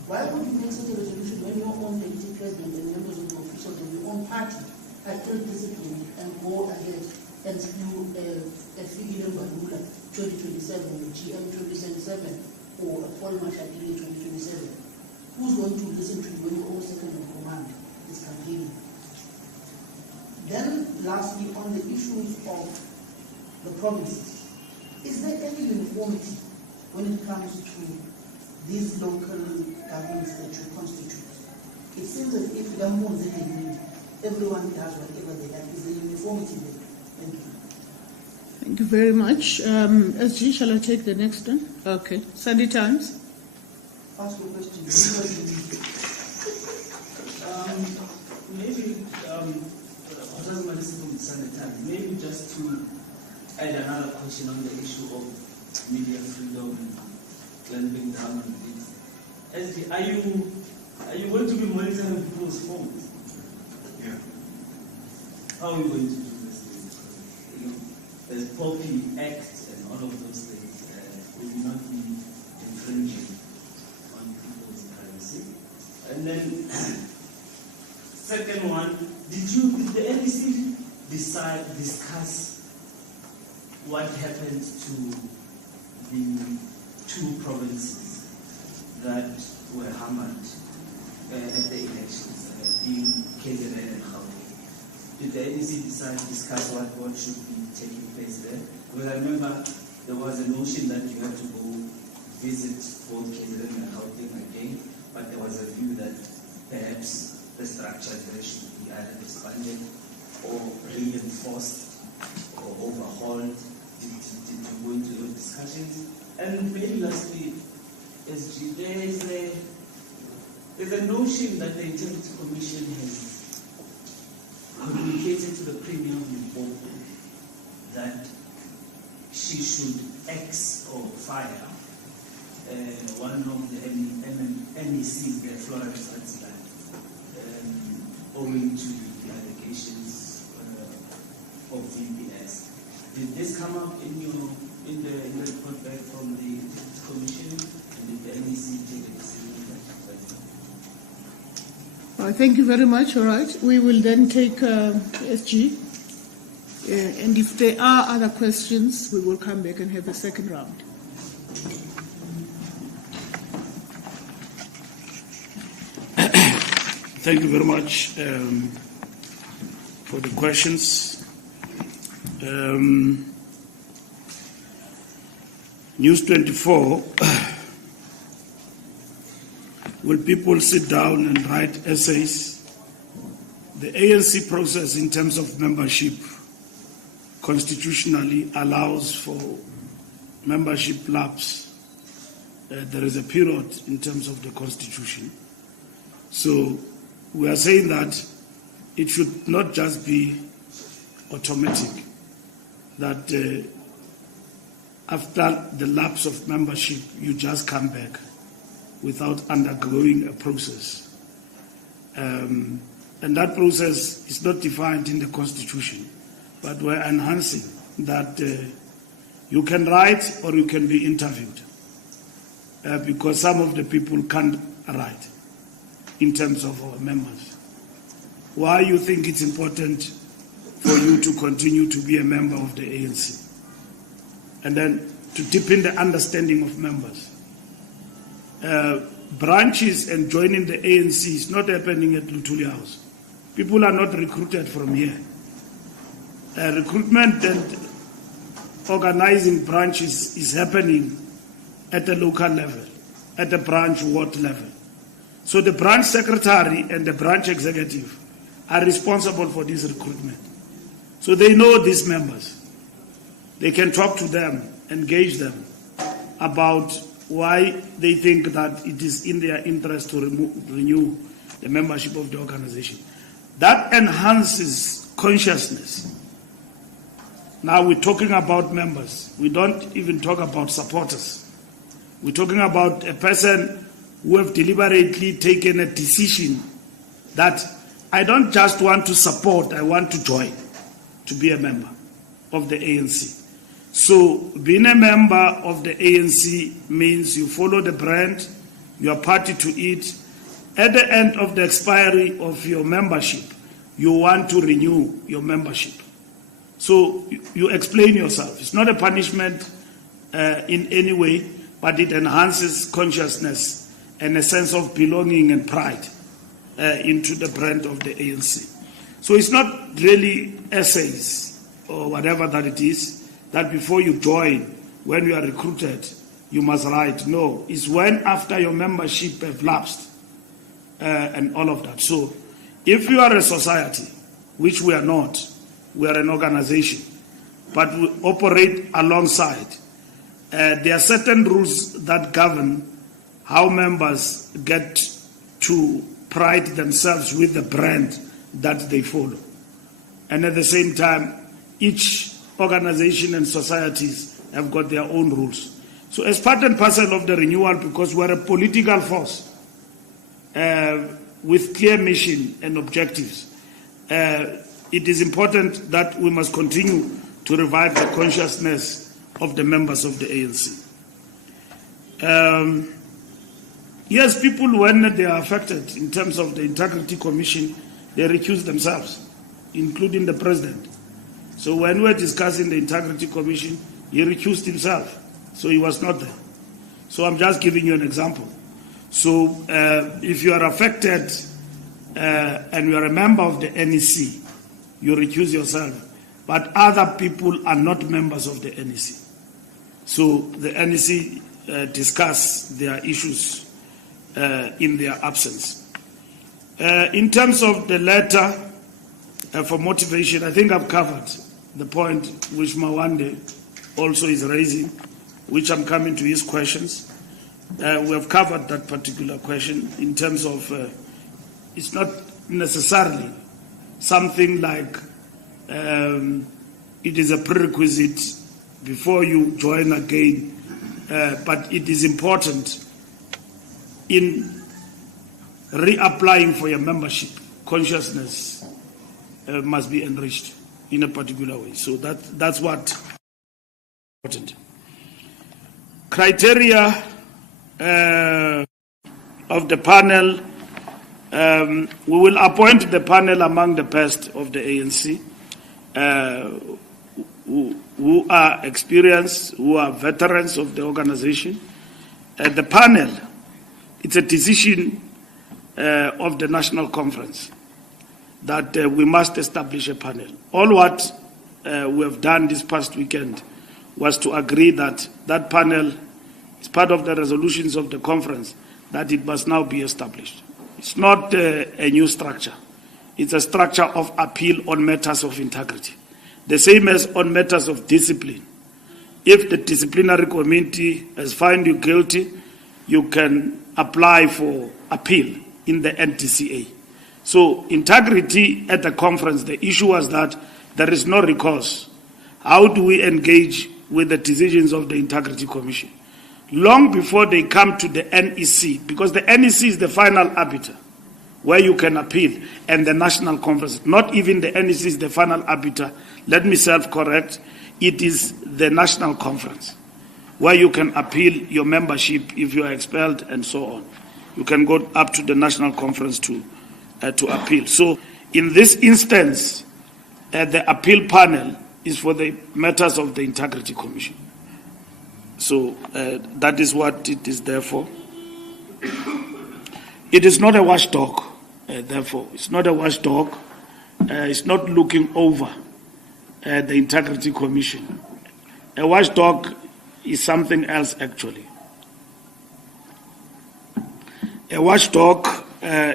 Why would you make such a resolution when your own deputy president and members of the officials of your own party are ill-disciplined and go ahead and spew a Fikile Mbalula 2027 or GM 2027 or a Paul Mashakili 2027, who's going to listen to you when your own second in command is campaigning? Then, lastly, on the issues of the provinces, is there any uniformity when it comes to these local governments that you constitute? It seems as if everyone does whatever they like. Is there uniformity there? Thank you. Thank you very much. SG, shall I take the next one? Okay. Sunday Times. Ask your question. Maybe, maybe just to add another question on the issue of media freedom and clamping down on it. SG, are you going to be monitoring people's phones? Yeah. How are you going to do this? There's Poppy Act and all of those things will not be infringing on people's privacy. And then, second one, did the NEC discuss what happened to the two provinces that were hammered at the elections, being KZN and Gauteng? Did the NEC discuss what should be taking place there? Because I remember there was a notion that you had to go visit both KZN and Gauteng again, but there was a view that perhaps the structure there should be either disbanded or reinforced or overhauled. Did you go into those discussions? And maybe lastly, SG, there's a notion that the Integrity Commission has communicated to the Premier Report that she should X or fire one of the NECs, the Florence Atzlan, owing to the allegations of VPS. Did this come up in the report back from the Integrity Commission, and did the NEC take a decision? Thank you very much. All right. We will then take SG. And if there are other questions, we will come back and have a second round. Thank you very much for the questions. News 24. Will people sit down and write essays? The ANC process in terms of membership constitutionally allows for membership lapse. There is a period in terms of the constitution. So we are saying that it should not just be automatic, that after the lapse of membership, you just come back without undergoing a process. And that process is not defined in the Constitution, but we're enhancing that you can write or you can be interviewed, because some of the people can't write in terms of our members. Why you think it's important for you to continue to be a member of the ANC? And then to deepen the understanding of members. Branches and joining the ANC is not happening at Luthuli House. People are not recruited from here. Recruitment and organizing branches is happening at the local level, at the branch ward level. So the branch secretary and the branch executive are responsible for this recruitment. So they know these members. They can talk to them, engage them about why they think that it is in their interest to renew the membership of the organization. That enhances consciousness. Now we're talking about members. We don't even talk about supporters. We're talking about a person who have deliberately taken a decision that I don't just want to support, I want to join, to be a member of the ANC. So being a member of the ANC means you follow the brand, you are party to it. At the end of the expiry of your membership, you want to renew your membership. So you explain yourself. It's not a punishment in any way, but it enhances consciousness and a sense of belonging and pride into the brand of the ANC. So it's not really essays or whatever that it is, that before you join, when you are recruited, you must write. No, it's when after your membership have lapsed and all of that. So if you are a society, which we are not, we are an organization, but we operate alongside, there are certain rules that govern how members get to pride themselves with the brand that they follow. And at the same time, each organization and societies have got their own rules. So as part and parcel of the renewal, because we're a political force with clear mission and objectives, it is important that we must continue to revive the consciousness of the members of the ANC. Yes, people, when they are affected in terms of the Integrity Commission, they recuse themselves, including the president. So when we were discussing the Integrity Commission, he recused himself, so he was not there. So I'm just giving you an example. So if you are affected and you are a member of the NEC, you recuse yourself, but other people are not members of the NEC. So the NEC discuss their issues in their absence. In terms of the letter for motivation, I think I've covered the point which Mawande also is raising, which I'm coming to his questions. We have covered that particular question in terms of it's not necessarily something like it is a prerequisite before you join again, but it is important in reapplying for your membership. Consciousness must be enriched in a particular way. So that's what important. Criteria of the panel. We will appoint the panel among the best of the ANC who are experienced, who are veterans of the organization. The panel, it's a decision of the National Conference that we must establish a panel. All what we have done this past weekend was to agree that that panel is part of the resolutions of the conference, that it must now be established. It's not a new structure. It's a structure of appeal on matters of integrity. The same as on matters of discipline. If the disciplinary committee has found you guilty, you can apply for appeal in the NTCA. So integrity at the conference, the issue was that there is no recourse. How do we engage with the decisions of the Integrity Commission? Long before they come to the NEC, because the NEC is the final arbiter where you can appeal, and the National Conference, not even the NEC is the final arbiter. Let me self-correct. It is the National Conference where you can appeal your membership if you are expelled and so on. You can go up to the National Conference to appeal. So in this instance, the appeal panel is for the matters of the Integrity Commission. So that is what it is there for. It is not a watchdog, therefore. It's not a watchdog. It's not looking over the Integrity Commission. A watchdog is something else, actually. A watchdog,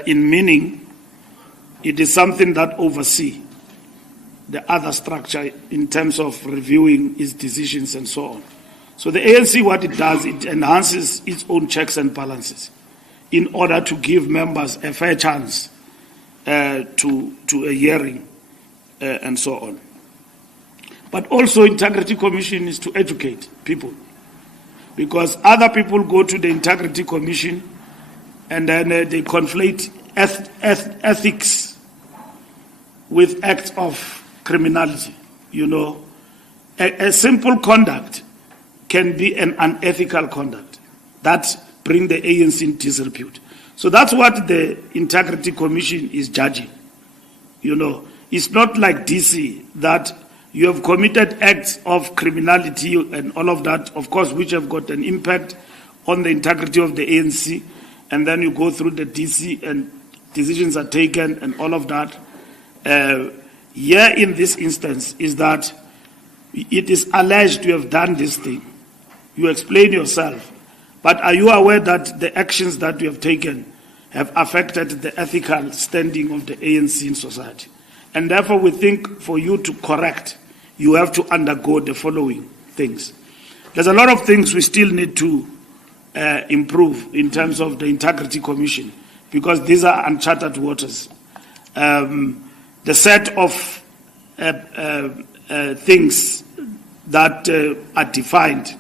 in meaning, it is something that oversees the other structure in terms of reviewing its decisions and so on. So the ANC, what it does, it enhances its own checks and balances in order to give members a fair chance to a hearing and so on. But also Integrity Commission is to educate people, because other people go to the Integrity Commission and then they conflate ethics with acts of criminality. You know, a simple conduct can be an unethical conduct that bring the ANC in disrepute. So that's what the Integrity Commission is judging. It's not like DC that you have committed acts of criminality and all of that, of course, which have got an impact on the integrity of the ANC, and then you go through the DC and decisions are taken and all of that. Here in this instance is that it is alleged you have done this thing. You explain yourself. But are you aware that the actions that you have taken have affected the ethical standing of the ANC in society? And therefore we think for you to correct, you have to undergo the following things. There's a lot of things we still need to improve in terms of the Integrity Commission, because these are uncharted waters. The set of things that are defined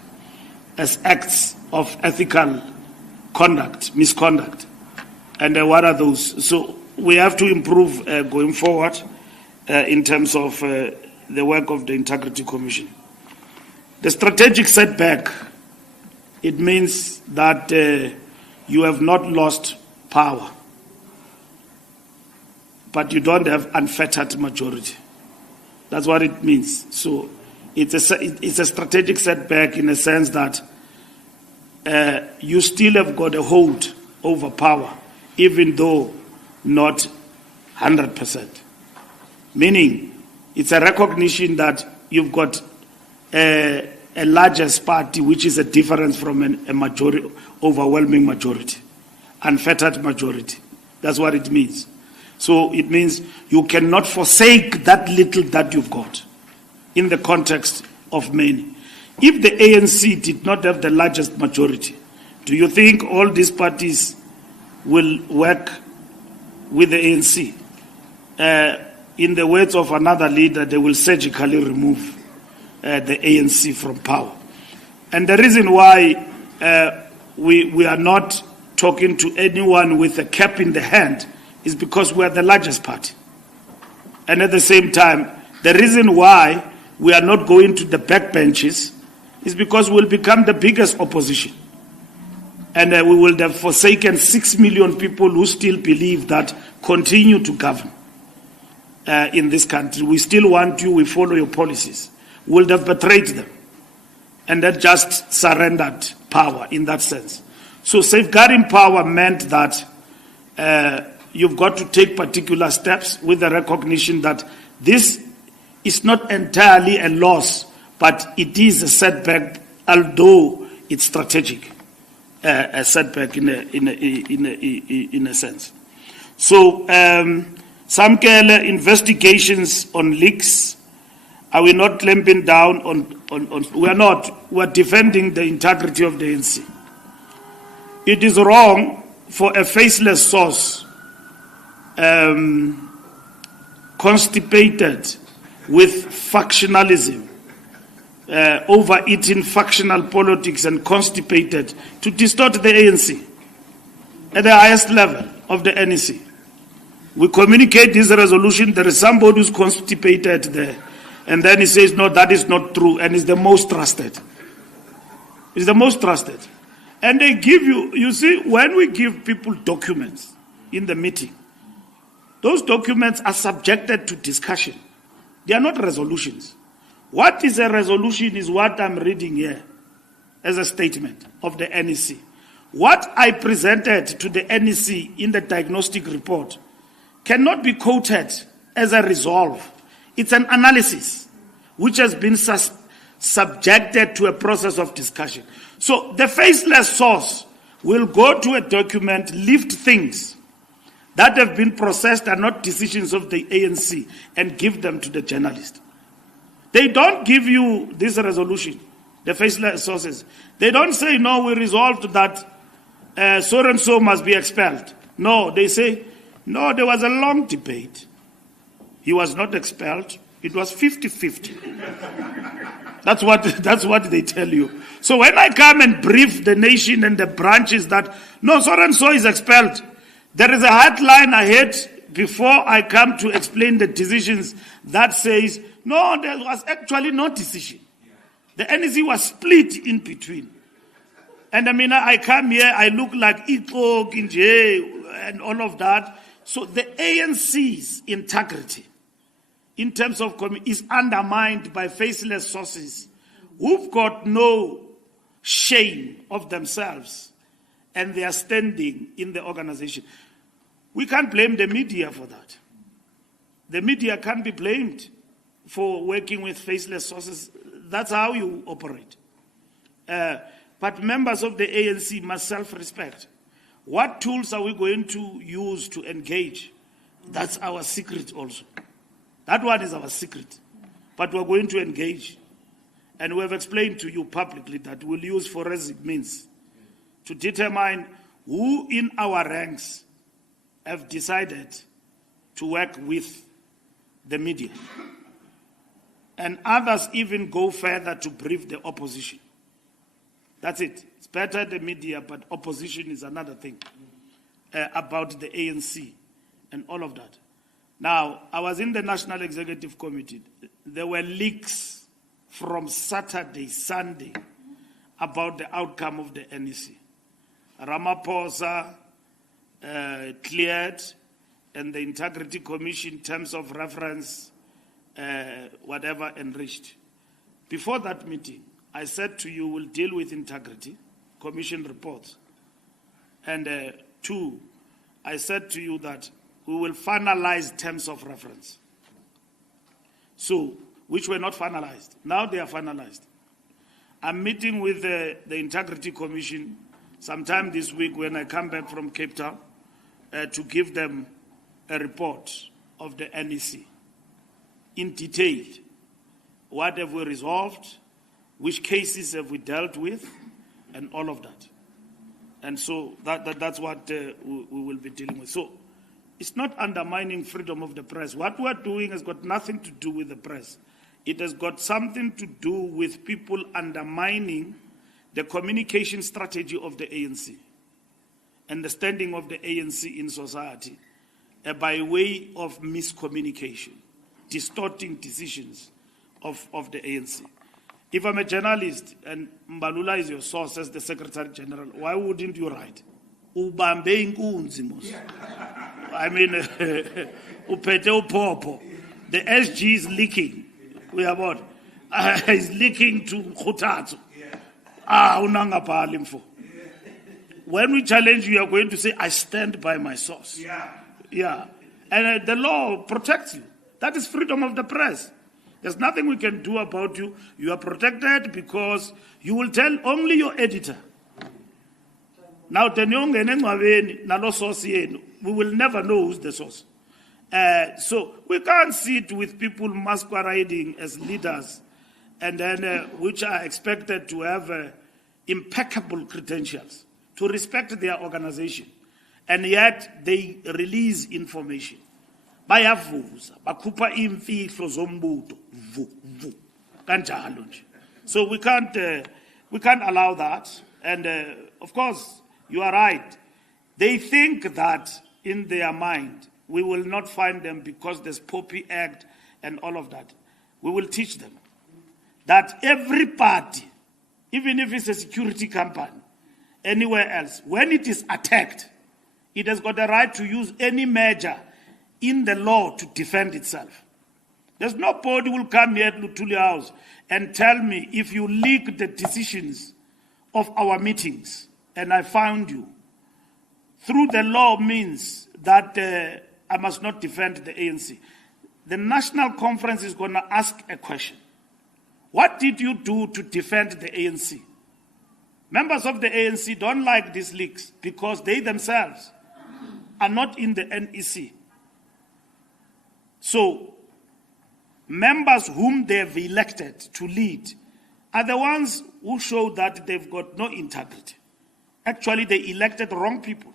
as acts of ethical conduct, misconduct, and what are those? So we have to improve going forward in terms of the work of the Integrity Commission. The strategic setback, it means that you have not lost power, but you don't have unfettered majority. That's what it means. So it's a strategic setback in a sense that you still have got a hold over power, even though not 100%. Meaning, it's a recognition that you've got a largest party, which is a difference from a majority, overwhelming majority, unfettered majority. That's what it means. So it means you cannot forsake that little that you've got in the context of many. If the ANC did not have the largest majority, do you think all these parties will work with the ANC? In the words of another leader, they will surgically remove the ANC from power. And the reason why we are not talking to anyone with a cap in the hand is because we are the largest party. And at the same time, the reason why we are not going to the backbenches is because we'll become the biggest opposition. And we will have forsaken 6 million people who still believe that continue to govern in this country. We still want you, we follow your policies. We'll have betrayed them. And that just surrendered power in that sense. So safeguarding power meant that you've got to take particular steps with the recognition that this is not entirely a loss, but it is a setback, although it's strategic, a setback in a sense. So, Samkele, investigations on leaks, are we not clamping down on we are not, we are defending the integrity of the ANC. It is wrong for a faceless source constipated with factionalism, overeating factional politics and constipated to distort the ANC at the highest level of the NEC. We communicate this resolution, there is somebody who's constipated there, and then he says, no, that is not true, and is the most trusted. It's the most trusted. And they give you see, when we give people documents in the meeting, those documents are subjected to discussion. They are not resolutions. What is a resolution is what I'm reading here as a statement of the NEC. What I presented to the NEC in the diagnostic report cannot be quoted as a resolve. It's an analysis which has been subjected to a process of discussion. So the faceless source will go to a document, lift things that have been processed are not decisions of the ANC and give them to the journalist. They don't give you this resolution, the faceless sources. They don't say, no, we resolved that so-and-so must be expelled. No, they say, no, there was a long debate. He was not expelled. It was 50-50. That's what they tell you. So when I come and brief the nation and the branches that, no, so-and-so is expelled, there is a hotline ahead before I come to explain the decisions that says, no, there was actually no decision. The NEC was split in between. And I mean, I come here, I look like Ito, Kinje, and all of that. So the ANC's integrity in terms of is undermined by faceless sources who've got no shame of themselves and their standing in the organization. We can't blame the media for that. The media can't be blamed for working with faceless sources. That's how you operate. But members of the ANC must self-respect. What tools are we going to use to engage? That's our secret also. That one is our secret. But we're going to engage. And we have explained to you publicly that we'll use forensic means to determine who in our ranks have decided to work with the media. And others even go further to brief the opposition. That's it. It's better the media, but opposition is another thing about the ANC and all of that. Now, I was in the National Executive Committee. There were leaks from Saturday, Sunday, about the outcome of the NEC. Ramaphosa cleared, and the Integrity Commission, terms of reference, whatever, enriched. Before that meeting, I said to you, we'll deal with integrity, commission reports. And two, I said to you that we will finalize terms of reference. So, which were not finalized. Now they are finalized. I'm meeting with the Integrity Commission sometime this week when I come back from Cape Town to give them a report of the NEC in detail. What have we resolved? Which cases have we dealt with? And all of that. And so that's what we will be dealing with. So it's not undermining freedom of the press. What we're doing has got nothing to do with the press. It has got something to do with people undermining the communication strategy of the ANC and the standing of the ANC in society by way of miscommunication, distorting decisions of the ANC. If I'm a journalist and Mbalula is your source as the Secretary General, why wouldn't you write? Ubambe inkunzi mos. I mean, upete upopo. The SG is leaking. We are what? Is leaking to Khutatu. Unangapali mfo. When we challenge you, are going to say, I stand by my source. Yeah. And the law protects you. That is freedom of the press. There's nothing we can do about you. You are protected because you will tell only your editor. Now, we will never know who's the source. So we can't sit with people masquerading as leaders and then which are expected to have impeccable credentials, to respect their organization, and yet they release information. Bayavuza, bakupa imfihlo zombuto, kanjalo nje. So we can't allow that. And of course, you are right. They think that in their mind we will not find them because there's Poppy Act and all of that. We will teach them that every party, even if it's a security company, anywhere else, when it is attacked, it has got the right to use any measure in the law to defend itself. There's nobody who will come here to Lutuli House and tell me if you leak the decisions of our meetings and I found you, through the law means that I must not defend the ANC. The National Conference is going to ask a question. What did you do to defend the ANC? Members of the ANC don't like these leaks because they themselves are not in the NEC. So, members whom they've elected to lead are the ones who show that they've got no integrity. Actually, they elected wrong people.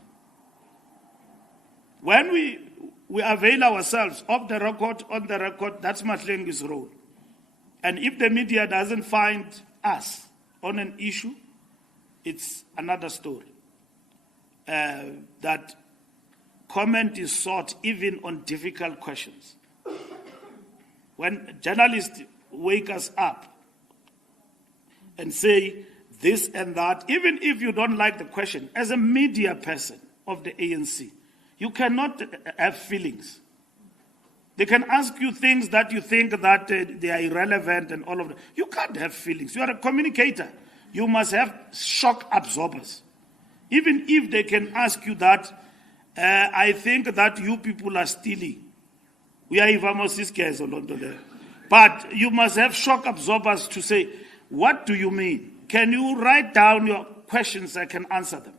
When we avail ourselves of the record, on the record, that's Mahlengi's role. And if the media doesn't find us on an issue, it's another story. That comment is sought even on difficult questions. When journalists wake us up and say this and that, even if you don't like the question, as a media person of the ANC, You cannot have feelings. They can ask you things that you think that they are irrelevant and all of that. You can't have feelings. You are a communicator. You must have shock absorbers. Even if they can ask you that, I think that you people are stealing. We are even but you must have shock absorbers to say, what do you mean? Can you write down your questions? I can answer them.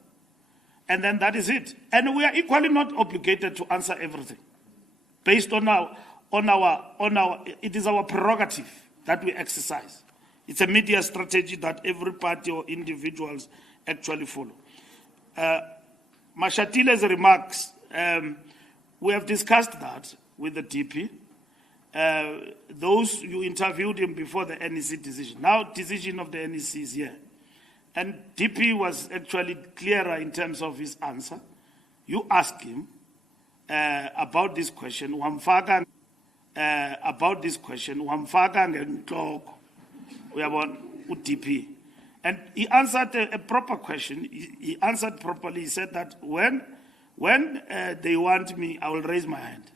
And then that is it. And we are equally not obligated to answer everything. Based on it is our prerogative that we exercise. It's a media strategy that every party or individuals actually follow. Mashatile's remarks, we have discussed that with the DP. Those, you interviewed him before the NEC decision. Now decision of the NEC is here. And DP was actually clearer in terms of his answer. You asked him about this question, wamfaka ngenhloko uyabona uDP, and he answered a proper question. He answered properly. He said that when they want me, I will raise my hand,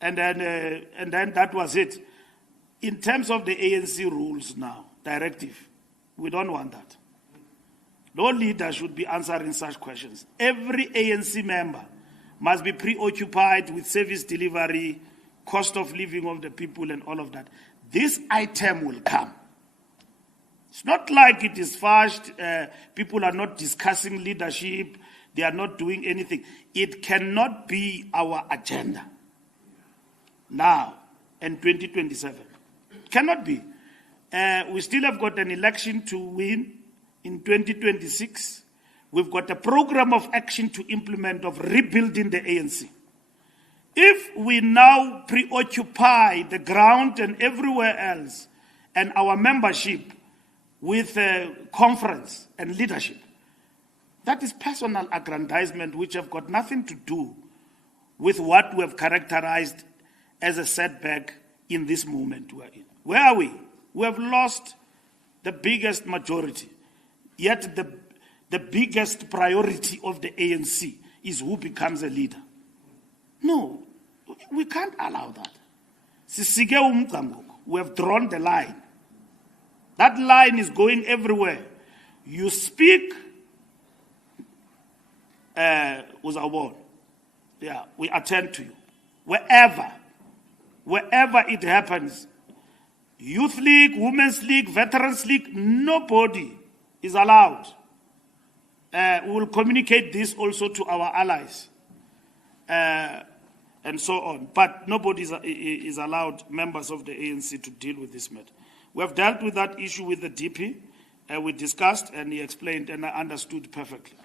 and then that was it. In terms of the ANC rules now, directive, we don't want that. No leader should be answering such questions. Every ANC member must be preoccupied with service delivery, cost of living of the people and all of that. This item will come. It's not like it is fast, people are not discussing leadership, they are not doing anything. It cannot be our agenda now in 2027. It cannot be. We still have got an election to win in 2026. We've got a program of action to implement of rebuilding the ANC. If we now preoccupy the ground and everywhere else and our membership with conference and leadership, that is personal aggrandizement which have got nothing to do with what we have characterized as a setback in this moment we're in. Where are we? We have lost the biggest majority, yet the biggest priority of the ANC is who becomes a leader. No, we can't allow that. We have drawn the line. That line is going everywhere. You speak, yeah, we attend to you. Wherever it happens, Youth League, Women's League, Veterans League, nobody is allowed. We will communicate this also to our allies and so on. But nobody is allowed, members of the ANC, to deal with this matter. We have dealt with that issue with the DP. We discussed and he explained and I understood perfectly.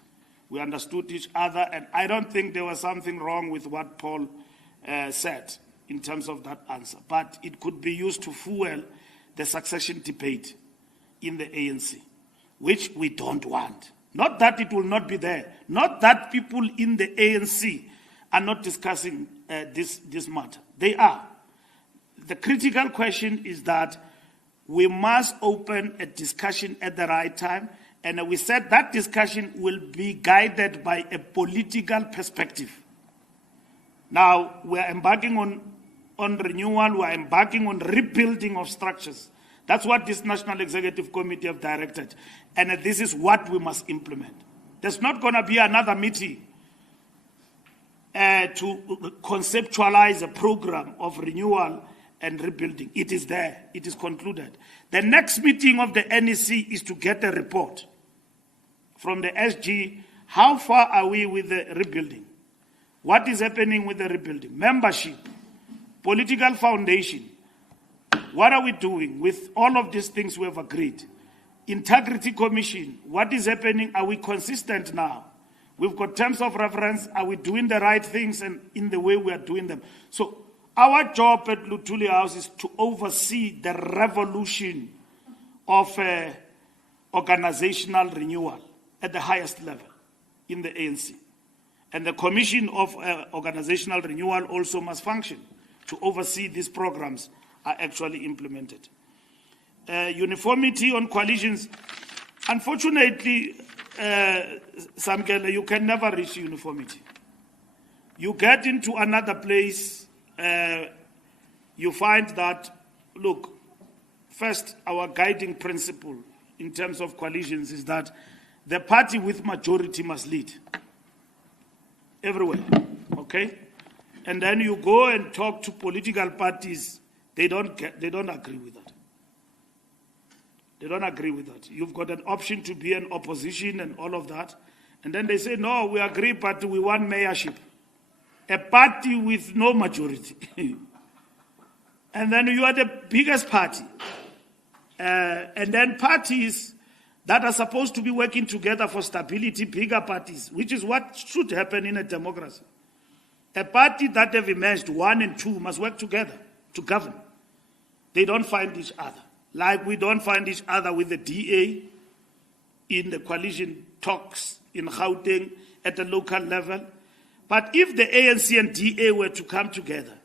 We understood each other and I don't think there was something wrong with what Paul said in terms of that answer. But it could be used to fuel the succession debate in the ANC, which we don't want. Not that it will not be there. Not that people in the ANC are not discussing this matter. They are. The critical question is that we must open a discussion at the right time, and we said that discussion will be guided by a political perspective. Now, we are embarking on renewal, we are embarking on rebuilding of structures. That's what this National Executive Committee have directed. And this is what we must implement. There's not going to be another meeting to conceptualize a program of renewal and rebuilding. It is there. It is concluded. The next meeting of the NEC is to get a report from the SG. How far are we with the rebuilding? What is happening with the rebuilding? Membership, political foundation. What are we doing with all of these things we have agreed? Integrity Commission, what is happening? Are we consistent now? We've got terms of reference. Are we doing the right things and in the way we are doing them? So our job at Luthuli House is to oversee the revolution of organizational renewal at the highest level in the ANC. And the Commission of Organizational Renewal also must function to oversee these programs are actually implemented. Uniformity on coalitions. Unfortunately, Samkele, you can never reach uniformity. you get into another place, you find that, look, first, our guiding principle in terms of coalitions is that the party with majority must lead everywhere, okay? And then you go and talk to political parties, they don't agree with that. They don't agree with that. You've got an option to be an opposition and all of that. And then they say, no, we agree, but we want mayorship. A party with no majority. And then you are the biggest party. And then parties that are supposed to be working together for stability, bigger parties, which is what should happen in a democracy. A party that have emerged, 1 and 2, must work together to govern. They don't find each other. Like we don't find each other with the DA in the coalition talks in Gauteng at the local level. But if the ANC and DA were to come together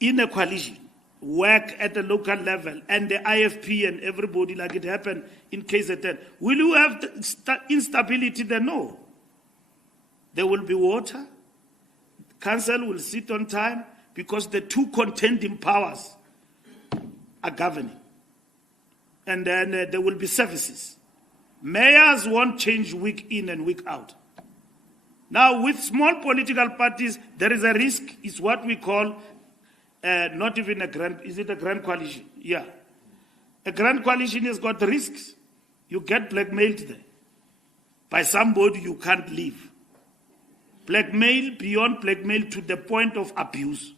in a coalition, work at the local level, and the IFP and everybody, like it happened in KZN, will you have instability there? No. There will be water. Council will sit on time because the two contending powers are governing. And then there will be services. Mayors won't change week in and week out. Now, with small political parties, there is a risk. It's what we call not even a grand, is it a grand coalition? Yeah. A grand coalition has got risks. You get blackmailed there by somebody you can't leave. Blackmail beyond blackmail to the point of abuse.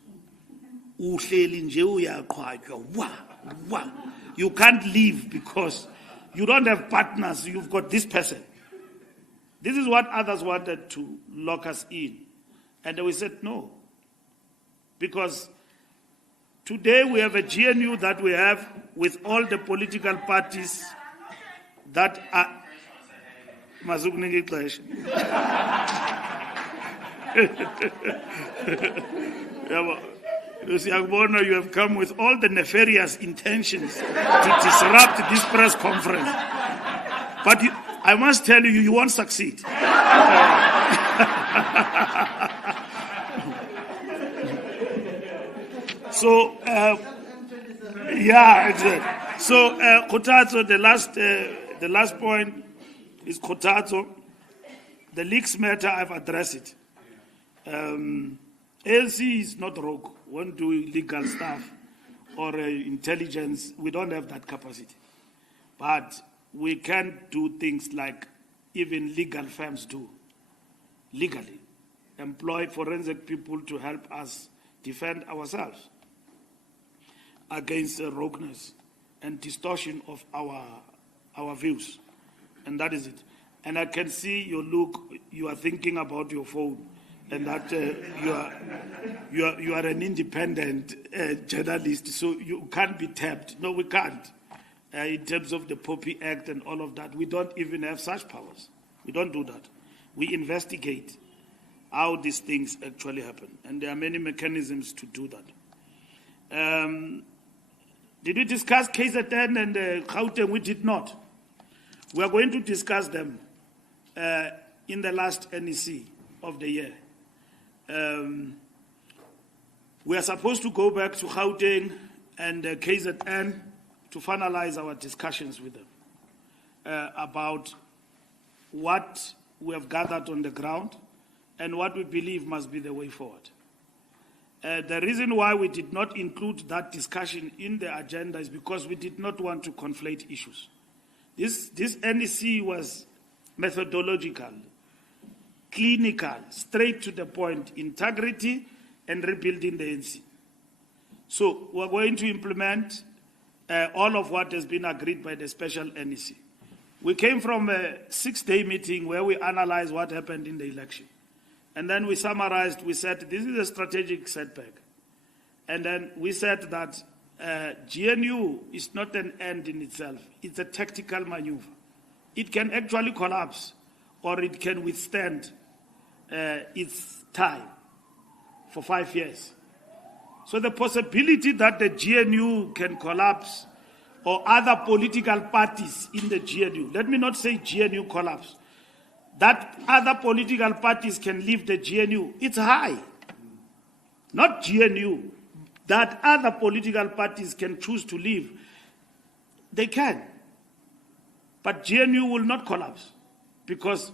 You can't leave because you don't have partners, you've got this person. This is what others wanted to lock us in. And we said no. Because today we have a GNU that we have with all the political parties that are... You have come with all the nefarious intentions to disrupt this press conference. But I must tell you, you won't succeed. So, yeah, exactly. So, Kotato, the last point is Kotato. The leaks matter, I've addressed it. ANC is not rogue. Won't do illegal stuff or intelligence. We don't have that capacity. But we can do things like even legal firms do, legally. Employ forensic people to help us defend ourselves against rogueness and distortion of our views. And that is it. And I can see your look, you are thinking about your phone, and that you are an independent journalist, so you can't be tapped. No, we can't. In terms of the Poppy Act and all of that, we don't even have such powers. We don't do that. We investigate how these things actually happen, and there are many mechanisms to do that. Did we discuss KZN and Gauteng? We did not. We are going to discuss them in the last NEC of the year. We are supposed to go back to Gauteng and KZN to finalize our discussions with them about what we have gathered on the ground and what we believe must be the way forward. The reason why we did not include that discussion in the agenda is because we did not want to conflate issues. This NEC was methodological, clinical, straight to the point, integrity and rebuilding the ANC. So we're going to implement all of what has been agreed by the special NEC. We came from a 6-day meeting where we analyzed what happened in the election. And then we summarized, we said, this is a strategic setback. And then we said that GNU is not an end in itself. It's a tactical maneuver. It can actually collapse or it can withstand its time for 5 years. So the possibility that the GNU can collapse or other political parties in the GNU, let me not say GNU collapse, that other political parties can leave the GNU, it's high. Not GNU. That other political parties can choose to leave. They can. But GNU will not collapse because